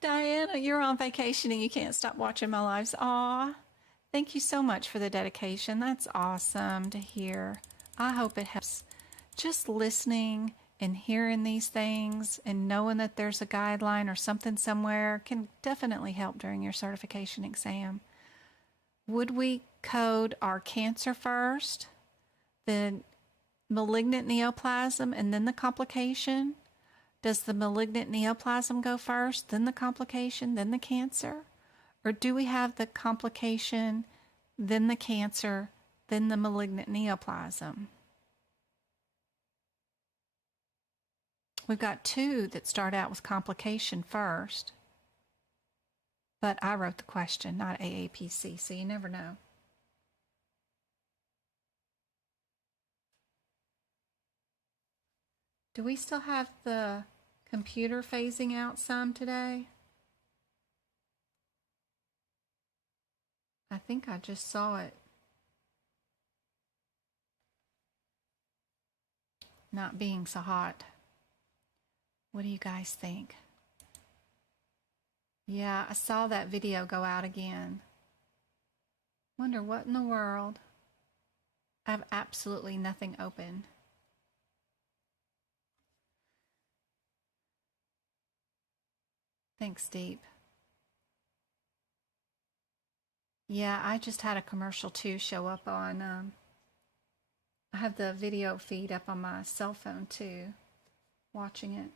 Diana, you're on vacation and you can't stop watching my lives. Aw, thank you so much for the dedication. That's awesome to hear. I hope it helps. Just listening and hearing these things and knowing that there's a guideline or something somewhere can definitely help during your certification exam. Would we code our cancer first, the malignant neoplasm, and then the complication? Does the malignant neoplasm go first, then the complication, then the cancer? Or do we have the complication, then the cancer, then the malignant neoplasm? We've got 2 that start out with complication first. But I wrote the question, not AAPC, so you never know. Do we still have the computer phasing out some today? I think I just saw it not being so hot. What do you guys think? Yeah, I saw that video go out again. Wonder what in the world. I have absolutely nothing open. Thanks, Deep. Yeah, I just had a commercial too show up on, I have the video feed up on my cell phone too, watching it.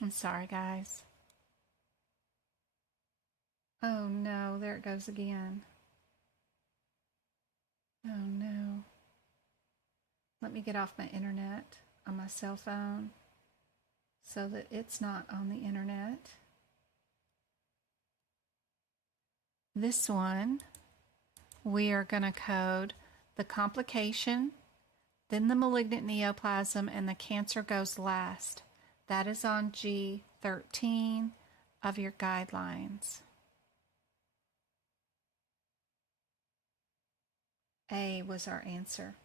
I'm sorry, guys. Oh no, there it goes again. Oh no. Let me get off my internet on my cell phone so that it's not on the internet. This one, we are going to code the complication, then the malignant neoplasm, and the cancer goes last. That is on G13 of your guidelines. A was our answer.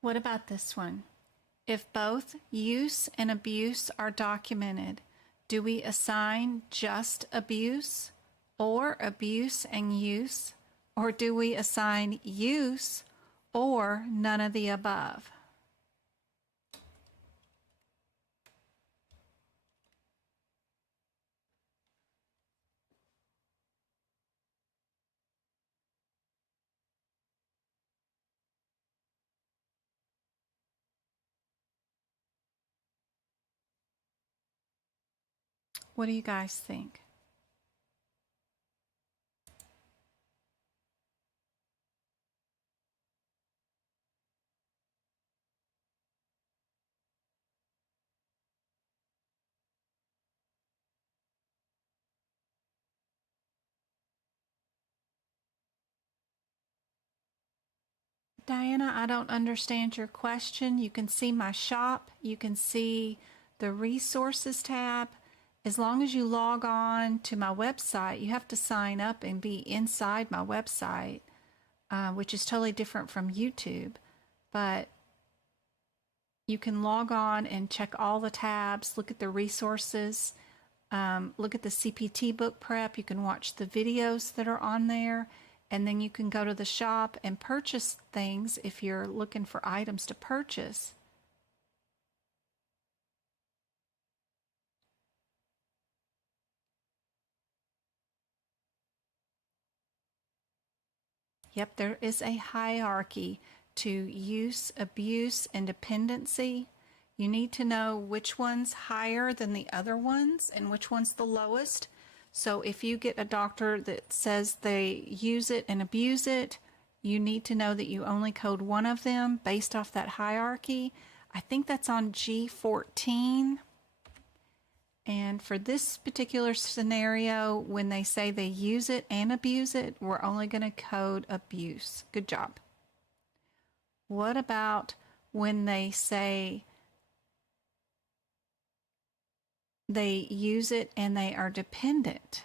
What about this one? If both use and abuse are documented, do we assign just abuse or abuse and use? Or do we assign use or none of the above? What do you guys think? Diana, I don't understand your question. You can see my shop. You can see the resources tab. As long as you log on to my website, you have to sign up and be inside my website, which is totally different from YouTube. But you can log on and check all the tabs, look at the resources, look at the CPT book prep. You can watch the videos that are on there. And then you can go to the shop and purchase things if you're looking for items to purchase. Yep, there is a hierarchy to use, abuse, and dependency. You need to know which one's higher than the other ones and which one's the lowest. So if you get a doctor that says they use it and abuse it, you need to know that you only code one of them based off that hierarchy. I think that's on G14. And for this particular scenario, when they say they use it and abuse it, we're only going to code abuse. Good job. What about when they say they use it and they are dependent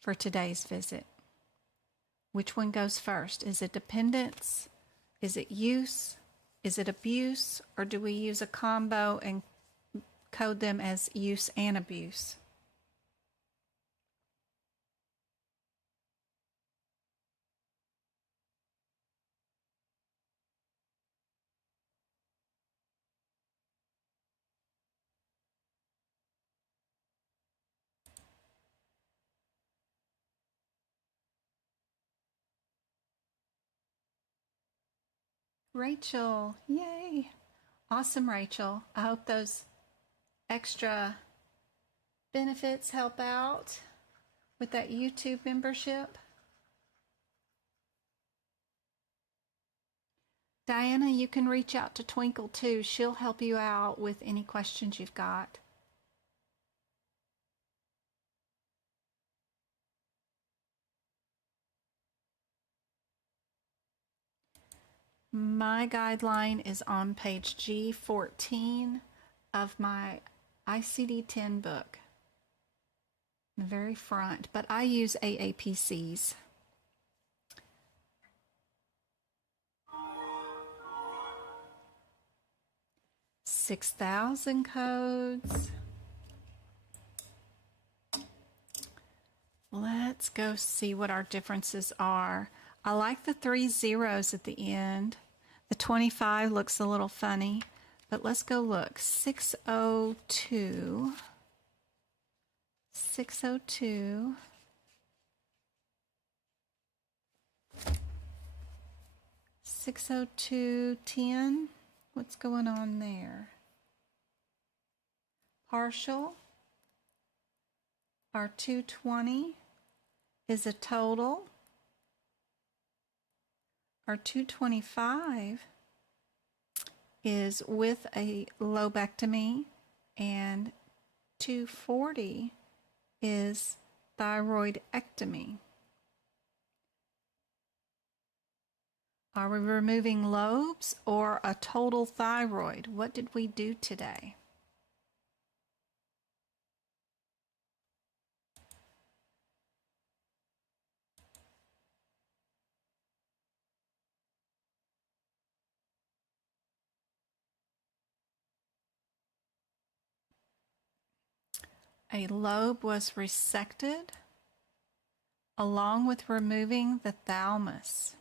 for today's visit? Which one goes first? Is it dependence? Is it use? Is it abuse? Or do we use a combo and code them as use and abuse? Rachel, yay. Awesome, Rachel. I hope those extra benefits help out with that YouTube membership. Diana, you can reach out to Twinkle too. She'll help you out with any questions you've got. My guideline is on page G14 of my ICD-10 book, the very front, but I use AAPCs. $6,000 codes. Let's go see what our differences are. I like the 3 zeros at the end. The 25 looks a little funny, but let's go look. 602. 602. 602.10. What's going on there? Partial. Our 220 is a total. Our 225 is with a lobectomy, and 240 is thyroidectomy. Are we removing lobes or a total thyroid? What did we do today? A lobe was resected along with removing the thalamus.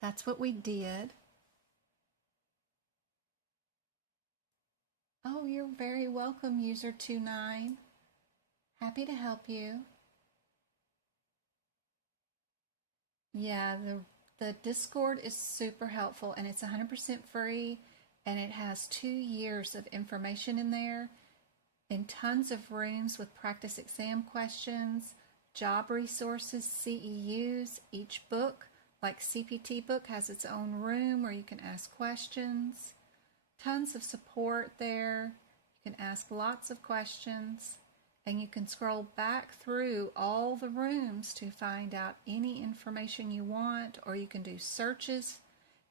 That's what we did. Oh, you're very welcome, user29. Happy to help you. Yeah, the Discord is super helpful, and it's 100% free, and it has 2 years of information in there, and tons of rooms with practice exam questions, job resources, CEUs. Each book, like CPT book, has its own room where you can ask questions. Tons of support there. You can ask lots of questions, and you can scroll back through all the rooms to find out any information you want, or you can do searches,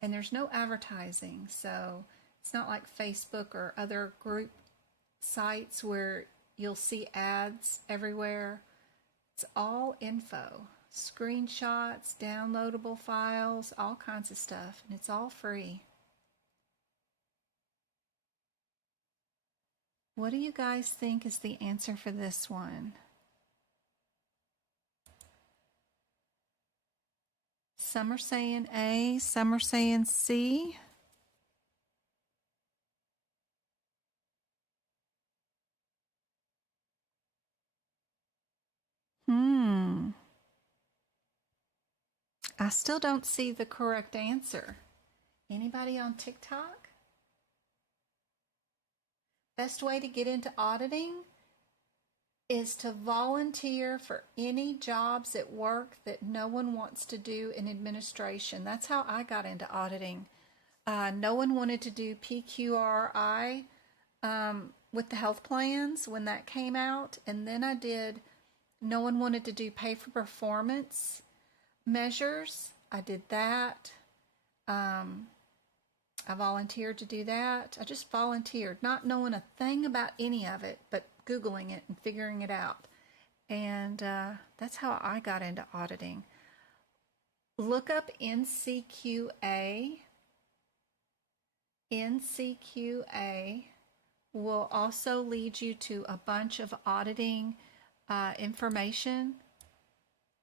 and there's no advertising, so it's not like Facebook or other group sites where you'll see ads everywhere. It's all info, screenshots, downloadable files, all kinds of stuff, and it's all free. What do you guys think is the answer for this one? Some are saying A, some are saying C. I still don't see the correct answer. Anybody on TikTok? Best way to get into auditing is to volunteer for any jobs at work that no one wants to do in administration. That's how I got into auditing. No one wanted to do PQRI with the health plans when that came out. And then no one wanted to do pay for performance measures. I did that. I volunteered to do that. I just volunteered, not knowing a thing about any of it, but Googling it and figuring it out. And that's how I got into auditing. Look up NCQA. NCQA will also lead you to a bunch of auditing information.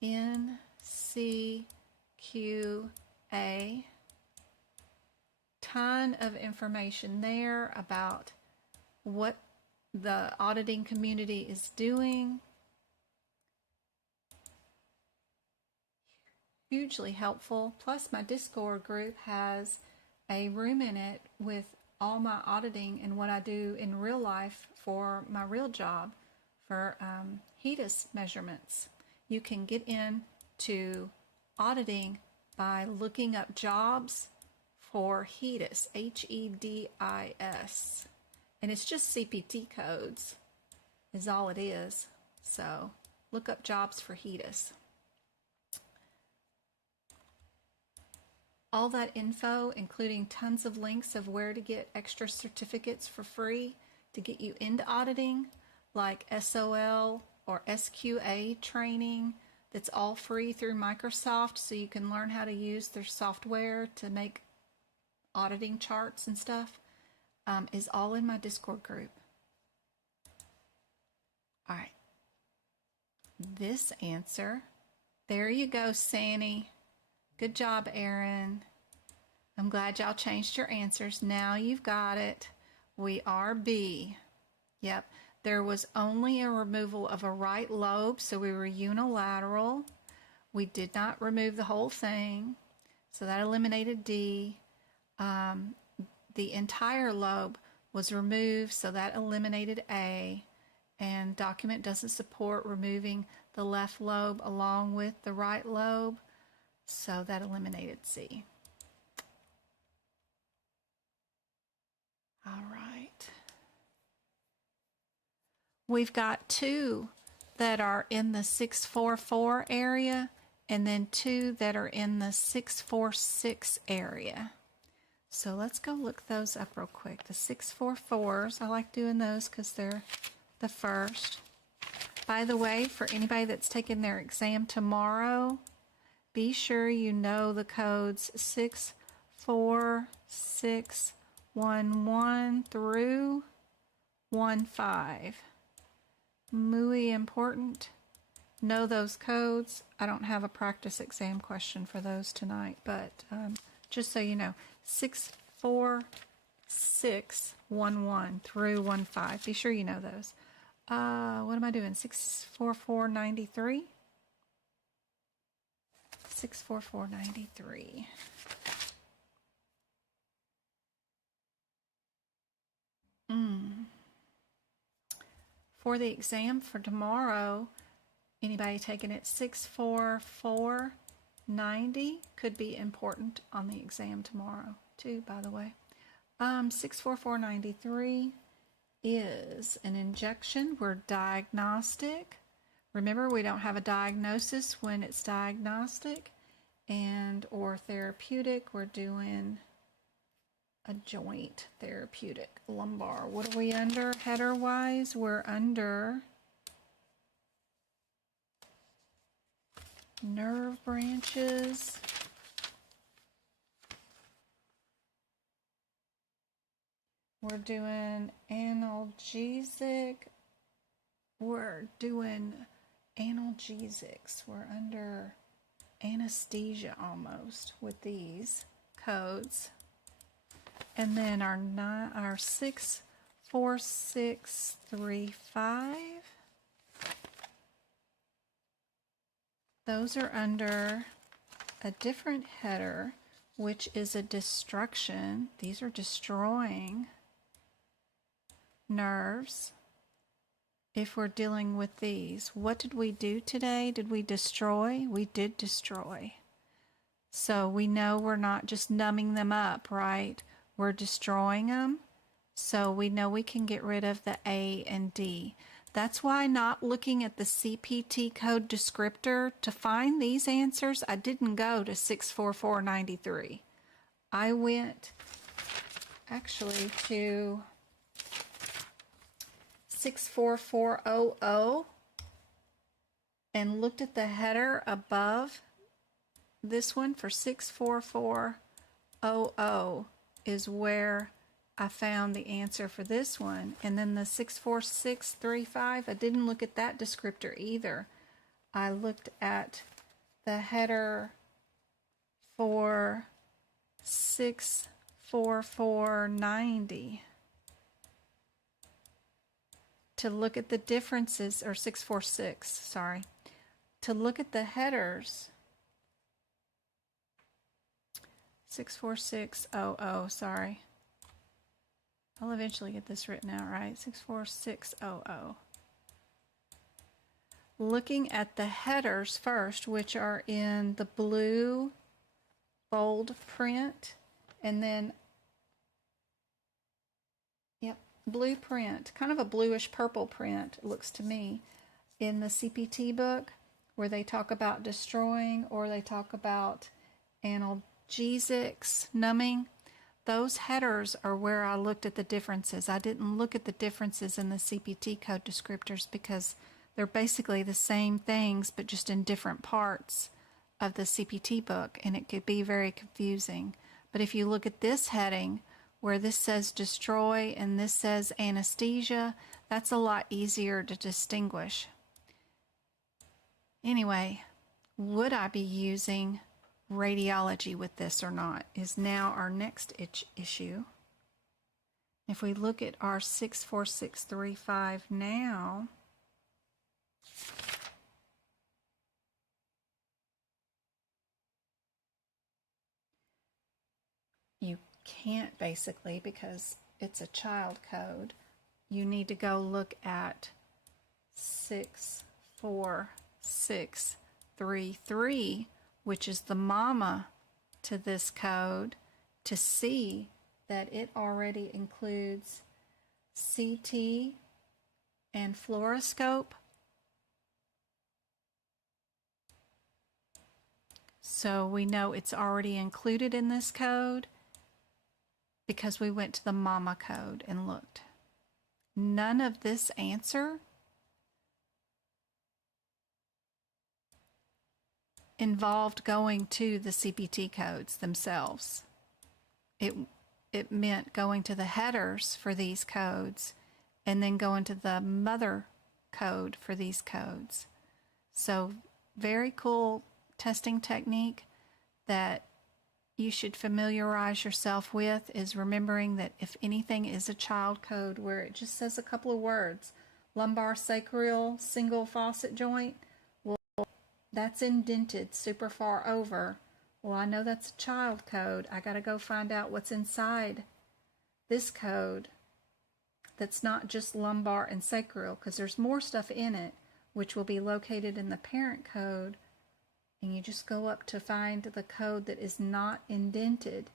NCQA. Ton of information there about what the auditing community is doing. Hugely helpful. Plus, my Discord group has a room in it with all my auditing and what I do in real life for my real job for HEDIS measurements. You can get into auditing by looking up jobs for HEDIS, HEDIS. And it's just CPT codes is all it is. So look up jobs for HEDIS. All that info, including tons of links of where to get extra certificates for free to get you into auditing, like SOL or SQA training, that's all free through Microsoft, so you can learn how to use their software to make auditing charts and stuff, is all in my Discord group. All right. This answer. There you go, Sandy. Good job, Erin. I'm glad y'all changed your answers. Now you've got it. We are B. Yep. There was only a removal of a right lobe, so we were unilateral. We did not remove the whole thing, so that eliminated D. The entire lobe was removed, so that eliminated A. And document doesn't support removing the left lobe along with the right lobe, so that eliminated C. All right. We've got two that are in the 644 area and then two that are in the 646 area. So let's go look those up real quick. The 644s, I like doing those because they're the first. By the way, for anybody that's taking their exam tomorrow, be sure you know the codes 64611 through 15. Muy important. Know those codes. I don't have a practice exam question for those tonight, but just so you know, 64611 through 15. Be sure you know those. What am I doing? 64493? 64493. For the exam for tomorrow, anybody taking it 64490 could be important on the exam tomorrow too, by the way. 64493 is an injection. We're diagnostic. Remember, we don't have a diagnosis when it's diagnostic, and or therapeutic. We're doing a joint therapeutic lumbar. What are we under header wise? We're under nerve branches. We're doing analgesic. We're doing analgesics. We're under anesthesia almost with these codes. And then our 64635, those are under a different header, which is a destruction. These are destroying nerves. If we're dealing with these, what did we do today? Did we destroy? We did destroy. So we know we're not just numbing them up, right? We're destroying them. So we know we can get rid of the A and D. That's why not looking at the CPT code descriptor to find these answers, I didn't go to 64493. I went actually to 64400 and looked at the header above this one for 64400 is where I found the answer for this one. And then the 64635, I didn't look at that descriptor either. I looked at the header for 64490 to look at the differences, or 646, sorry, to look at the headers. 64600, sorry. I'll eventually get this written out right. 64600. Looking at the headers first, which are in the blue bold print, and then, yep, blue print, kind of a bluish purple print, it looks to me, in the CPT book, where they talk about destroying or they talk about analgesics, numbing. Those headers are where I looked at the differences. I didn't look at the differences in the CPT code descriptors because they're basically the same things but just in different parts of the CPT book, and it could be very confusing. But if you look at this heading where this says destroy and this says anesthesia, that's a lot easier to distinguish. Anyway, would I be using radiology with this or not is now our next issue. If we look at our 64635 now, you can't basically, because it's a child code. You need to go look at 64633, which is the mama to this code, to see that it already includes CT and fluoroscope. So we know it's already included in this code because we went to the mama code and looked. None of this answer involved going to the CPT codes themselves. It meant going to the headers for these codes and then going to the mother code for these codes. So very cool testing technique that you should familiarize yourself with is remembering that if anything is a child code where it just says a couple of words, lumbar sacral single faucet joint, that's indented super far over. Well, I know that's a child code. I got to go find out what's inside this code that's not just lumbar and sacral, because there's more stuff in it, which will be located in the parent code. And you just go up to find the code that is not indented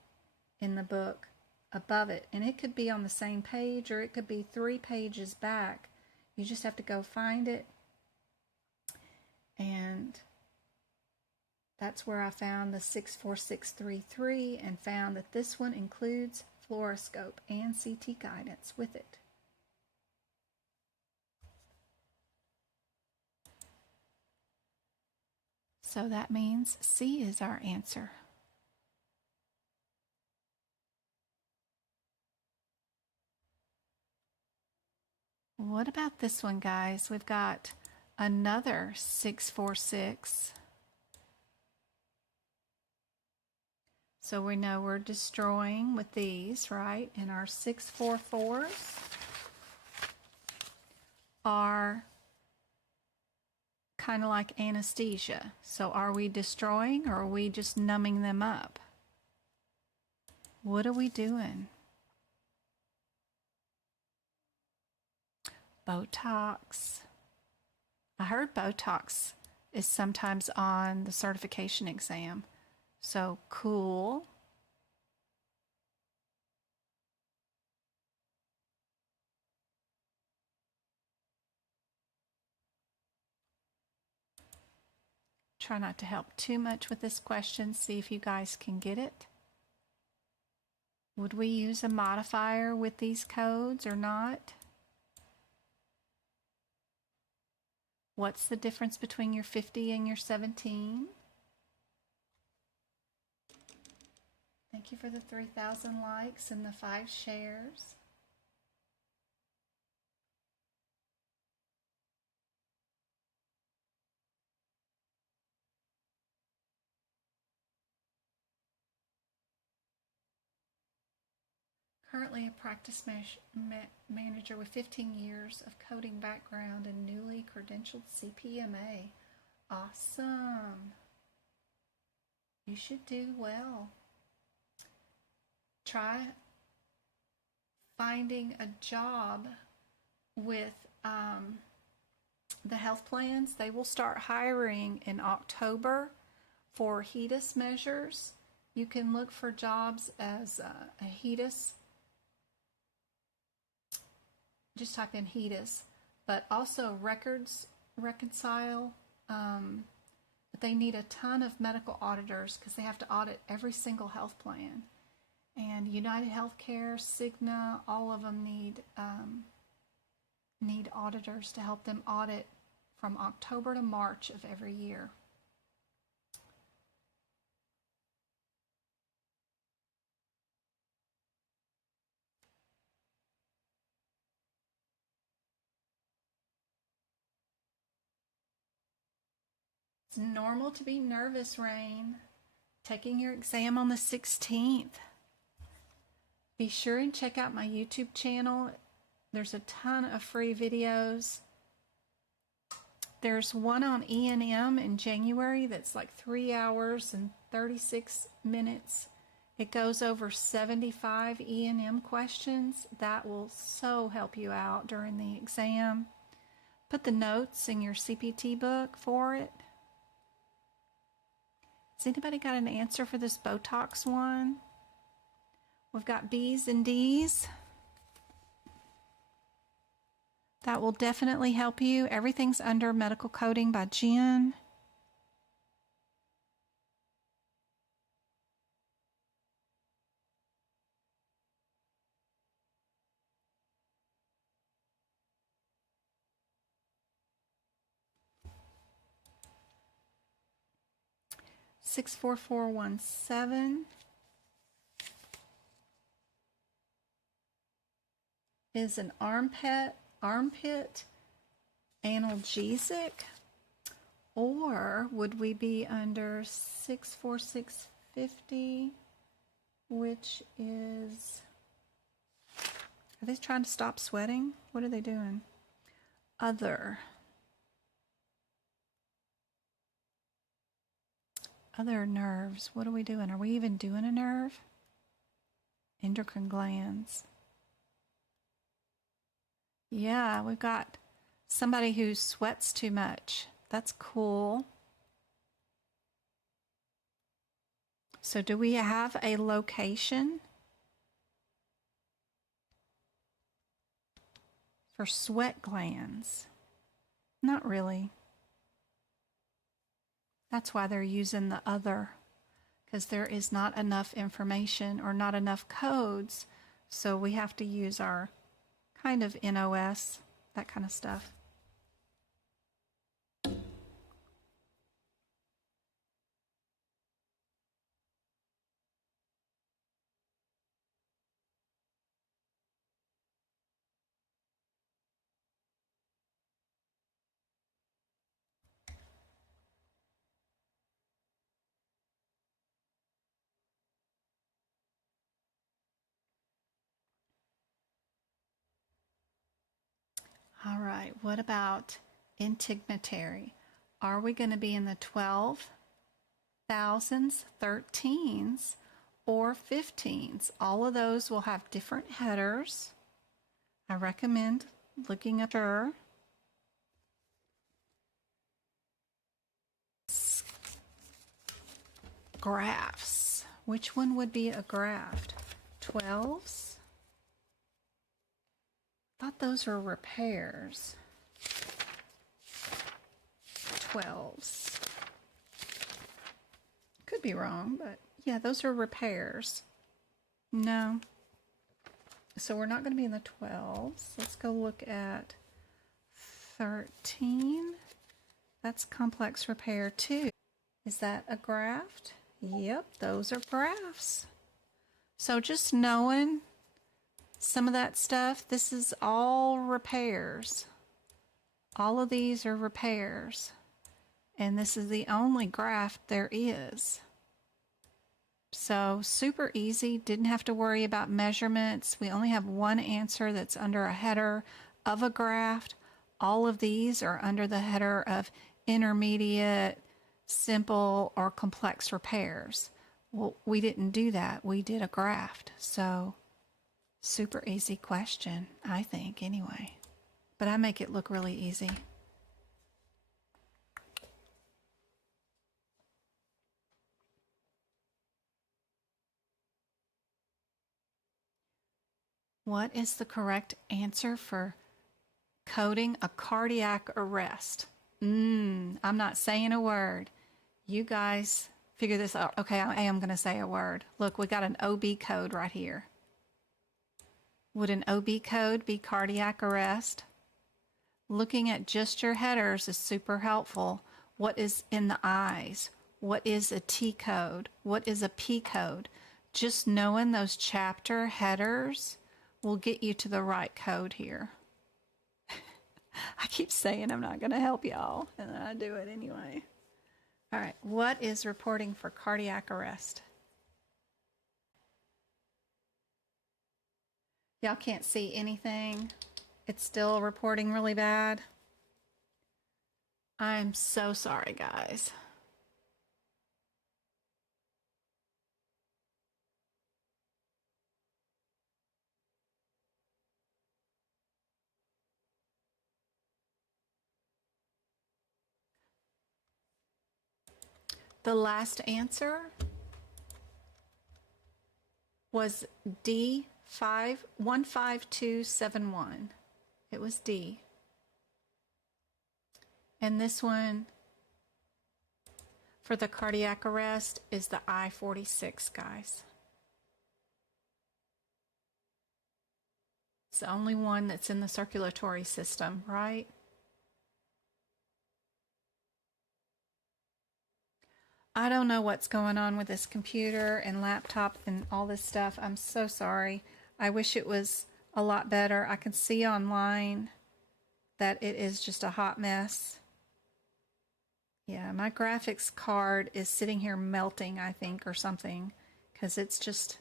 in the book above it. And it could be on the same page or it could be 3 pages back. You just have to go find it. And that's where I found the 64633 and found that this one includes fluoroscope and CT guidance with it. So that means C is our answer. What about this one, guys? We've got another 646. So we know we're destroying with these, right? And our 644s are kind of like anesthesia. So are we destroying or are we just numbing them up? What are we doing? Botox. I heard Botox is sometimes on the certification exam. So cool. Try not to help too much with this question. See if you guys can get it. Would we use a modifier with these codes or not? What's the difference between your 50 and your 17? Thank you for the 3,000 likes and the 5 shares. Currently a practice manager with 15 years of coding background and newly credentialed CPMA. Awesome. You should do well. Try finding a job with the health plans. They will start hiring in October for HEDIS measures. You can look for jobs as a HEDIS. Just type in HEDIS, but also records reconcile. But they need a ton of medical auditors because they have to audit every single health plan. And United Healthcare, Cigna, all of them need auditors to help them audit from October to March of every year. It's normal to be nervous, Rain. Taking your exam on the 16th. Be sure and check out my YouTube channel. There's a ton of free videos. There's one on E&M in January that's like 3 hours and 36 minutes. It goes over 75 E&M questions. That will so help you out during the exam. Put the notes in your CPT book for it. Has anybody got an answer for this Botox one? We've got B's and D's. That will definitely help you. Everything's under medical coding by Jen. Six 4 4 1 7 is an armpit analgesic, or would we be under 64650, which is, are they trying to stop sweating? What are they doing? Other nerves. What are we doing? Are we even doing a nerve? Endocrine glands. Yeah, we've got somebody who sweats too much. That's cool. So do we have a location for sweat glands? Not really. That's why they're using the other, because there is not enough information or not enough codes. So we have to use our kind of NOS, that kind of stuff. All right, what about integumentary? Are we going to be in the 12, thousands, 13s, or 15s? All of those will have different headers. I recommend looking up her. Graphs. Which one would be a graft? 12s? I thought those were repairs. 12s. Could be wrong, but yeah, those are repairs. No. So we're not going to be in the 12s. Let's go look at 13. That's complex repair too. Is that a graft? Yep, those are grafts. So just knowing some of that stuff, this is all repairs. All of these are repairs. And this is the only graft there is. So super easy, didn't have to worry about measurements. We only have one answer that's under a header of a graft. All of these are under the header of intermediate, simple, or complex repairs. Well, we didn't do that. We did a graft. So super easy question, I think, anyway. But I make it look really easy. What is the correct answer for coding a cardiac arrest? I'm not saying a word. You guys figure this out. Okay, I am going to say a word. Look, we got an OB code right here. Would an OB code be cardiac arrest? Looking at just your headers is super helpful. What is in the I's? What is a T code? What is a P code? Just knowing those chapter headers will get you to the right code here. I keep saying I'm not going to help y'all, and then I do it anyway. All right, what is reporting for cardiac arrest? Y'all can't see anything. It's still reporting really bad. I'm so sorry, guys. The last answer was D 15271. It was D. And this one for the cardiac arrest is the I-46, guys. It's the only one that's in the circulatory system, right? I don't know what's going on with this computer and laptop and all this stuff. I'm so sorry. I wish it was a lot better. I can see online that it is just a hot mess. Yeah, my graphics card is sitting here melting, I think, or something, because it's just,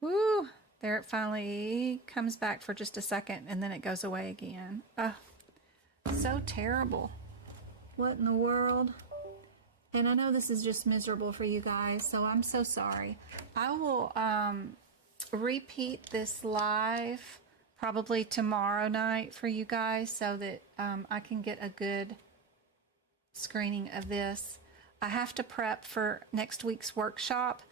woo, there it finally comes back for just a second, and then it goes away again. So terrible. What in the world? And I know this is just miserable for you guys, so I'm so sorry. I will repeat this live probably tomorrow night for you guys so that I can get a good screening of this. I have to prep for next week's workshop.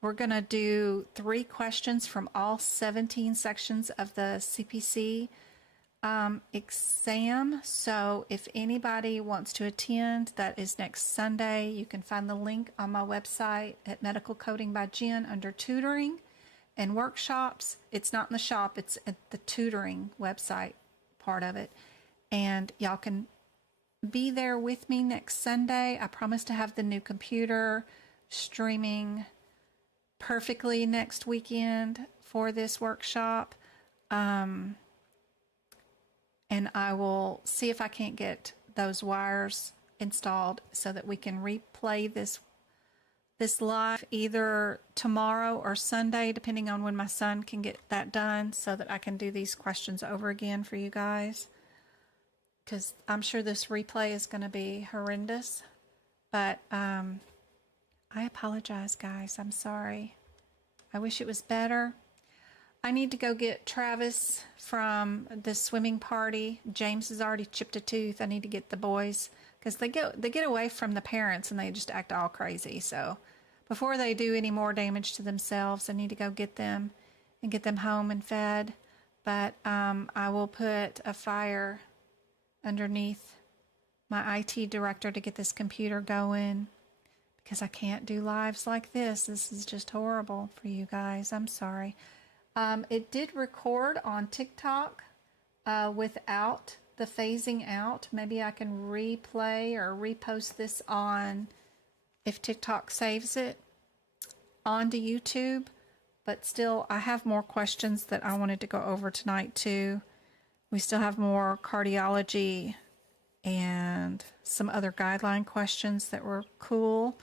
We're going to do 3 questions from all 17 sections of the CPC exam. So if anybody wants to attend, that is next Sunday. You can find the link on my website at Medical Coding by Jen under tutoring and workshops. It's not in the shop, it's at the tutoring website part of it. And y'all can be there with me next Sunday. I promise to have the new computer streaming perfectly next weekend for this workshop. And I will see if I can't get those wires installed so that we can replay this live either tomorrow or Sunday, depending on when my son can get that done, so that I can do these questions over again for you guys. Because I'm sure this replay is going to be horrendous. But I apologize, guys. I'm sorry. I wish it was better. I need to go get Travis from the swimming party. James has already chipped a tooth. I need to get the boys because they get away from the parents and they just act all crazy. So before they do any more damage to themselves, I need to go get them and get them home and fed. But I will put a fire underneath my IT director to get this computer going, because I can't do lives like this. This is just horrible for you guys. I'm sorry. It did record on TikTok without the phasing out. Maybe I can replay or repost this on, if TikTok saves it, onto YouTube. But still, I have more questions that I wanted to go over tonight too. We still have more cardiology and some other guideline questions that were cool.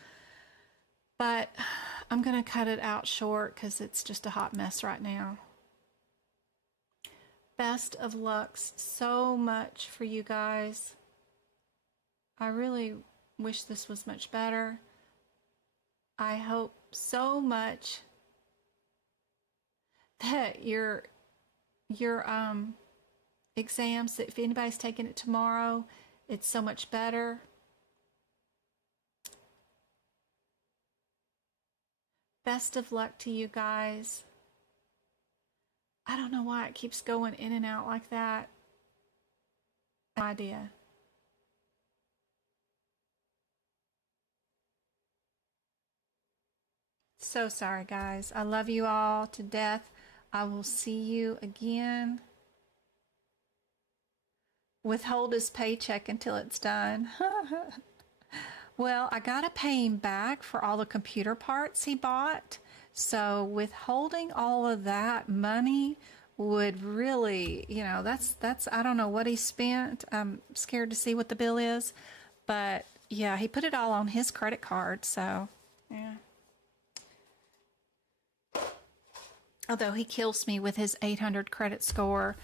But I'm going to cut it out short because it's just a hot mess right now. Best of lucks so much for you guys. I really wish this was much better. I hope so much that your exams, if anybody's taking it tomorrow, it's so much better. Best of luck to you guys. I don't know why it keeps going in and out like that. No idea. So sorry, guys. I love you all to death. I will see you again. Withhold his paycheck until it's done. Well, I got to pay him back for all the computer parts he bought. So withholding all of that money would really, that's I don't know what he spent. I'm scared to see what the bill is. But yeah, he put it all on his credit card. So yeah. Although he kills me with his 800 credit score,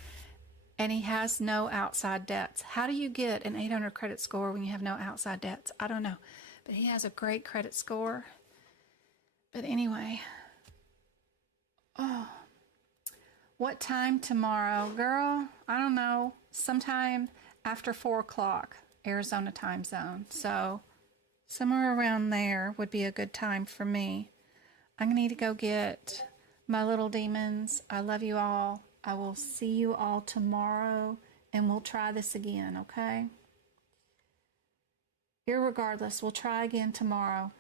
and he has no outside debts. How do you get an 800 credit score when you have no outside debts? I don't know. But he has a great credit score. But anyway. Oh. What time tomorrow? Girl, I don't know. Sometime after 4 o'clock, Arizona time zone. So somewhere around there would be a good time for me. I'm going to need to go get my little demons. I love you all. I will see you all tomorrow, and we'll try this again, okay? Irregardless, we'll try again tomorrow.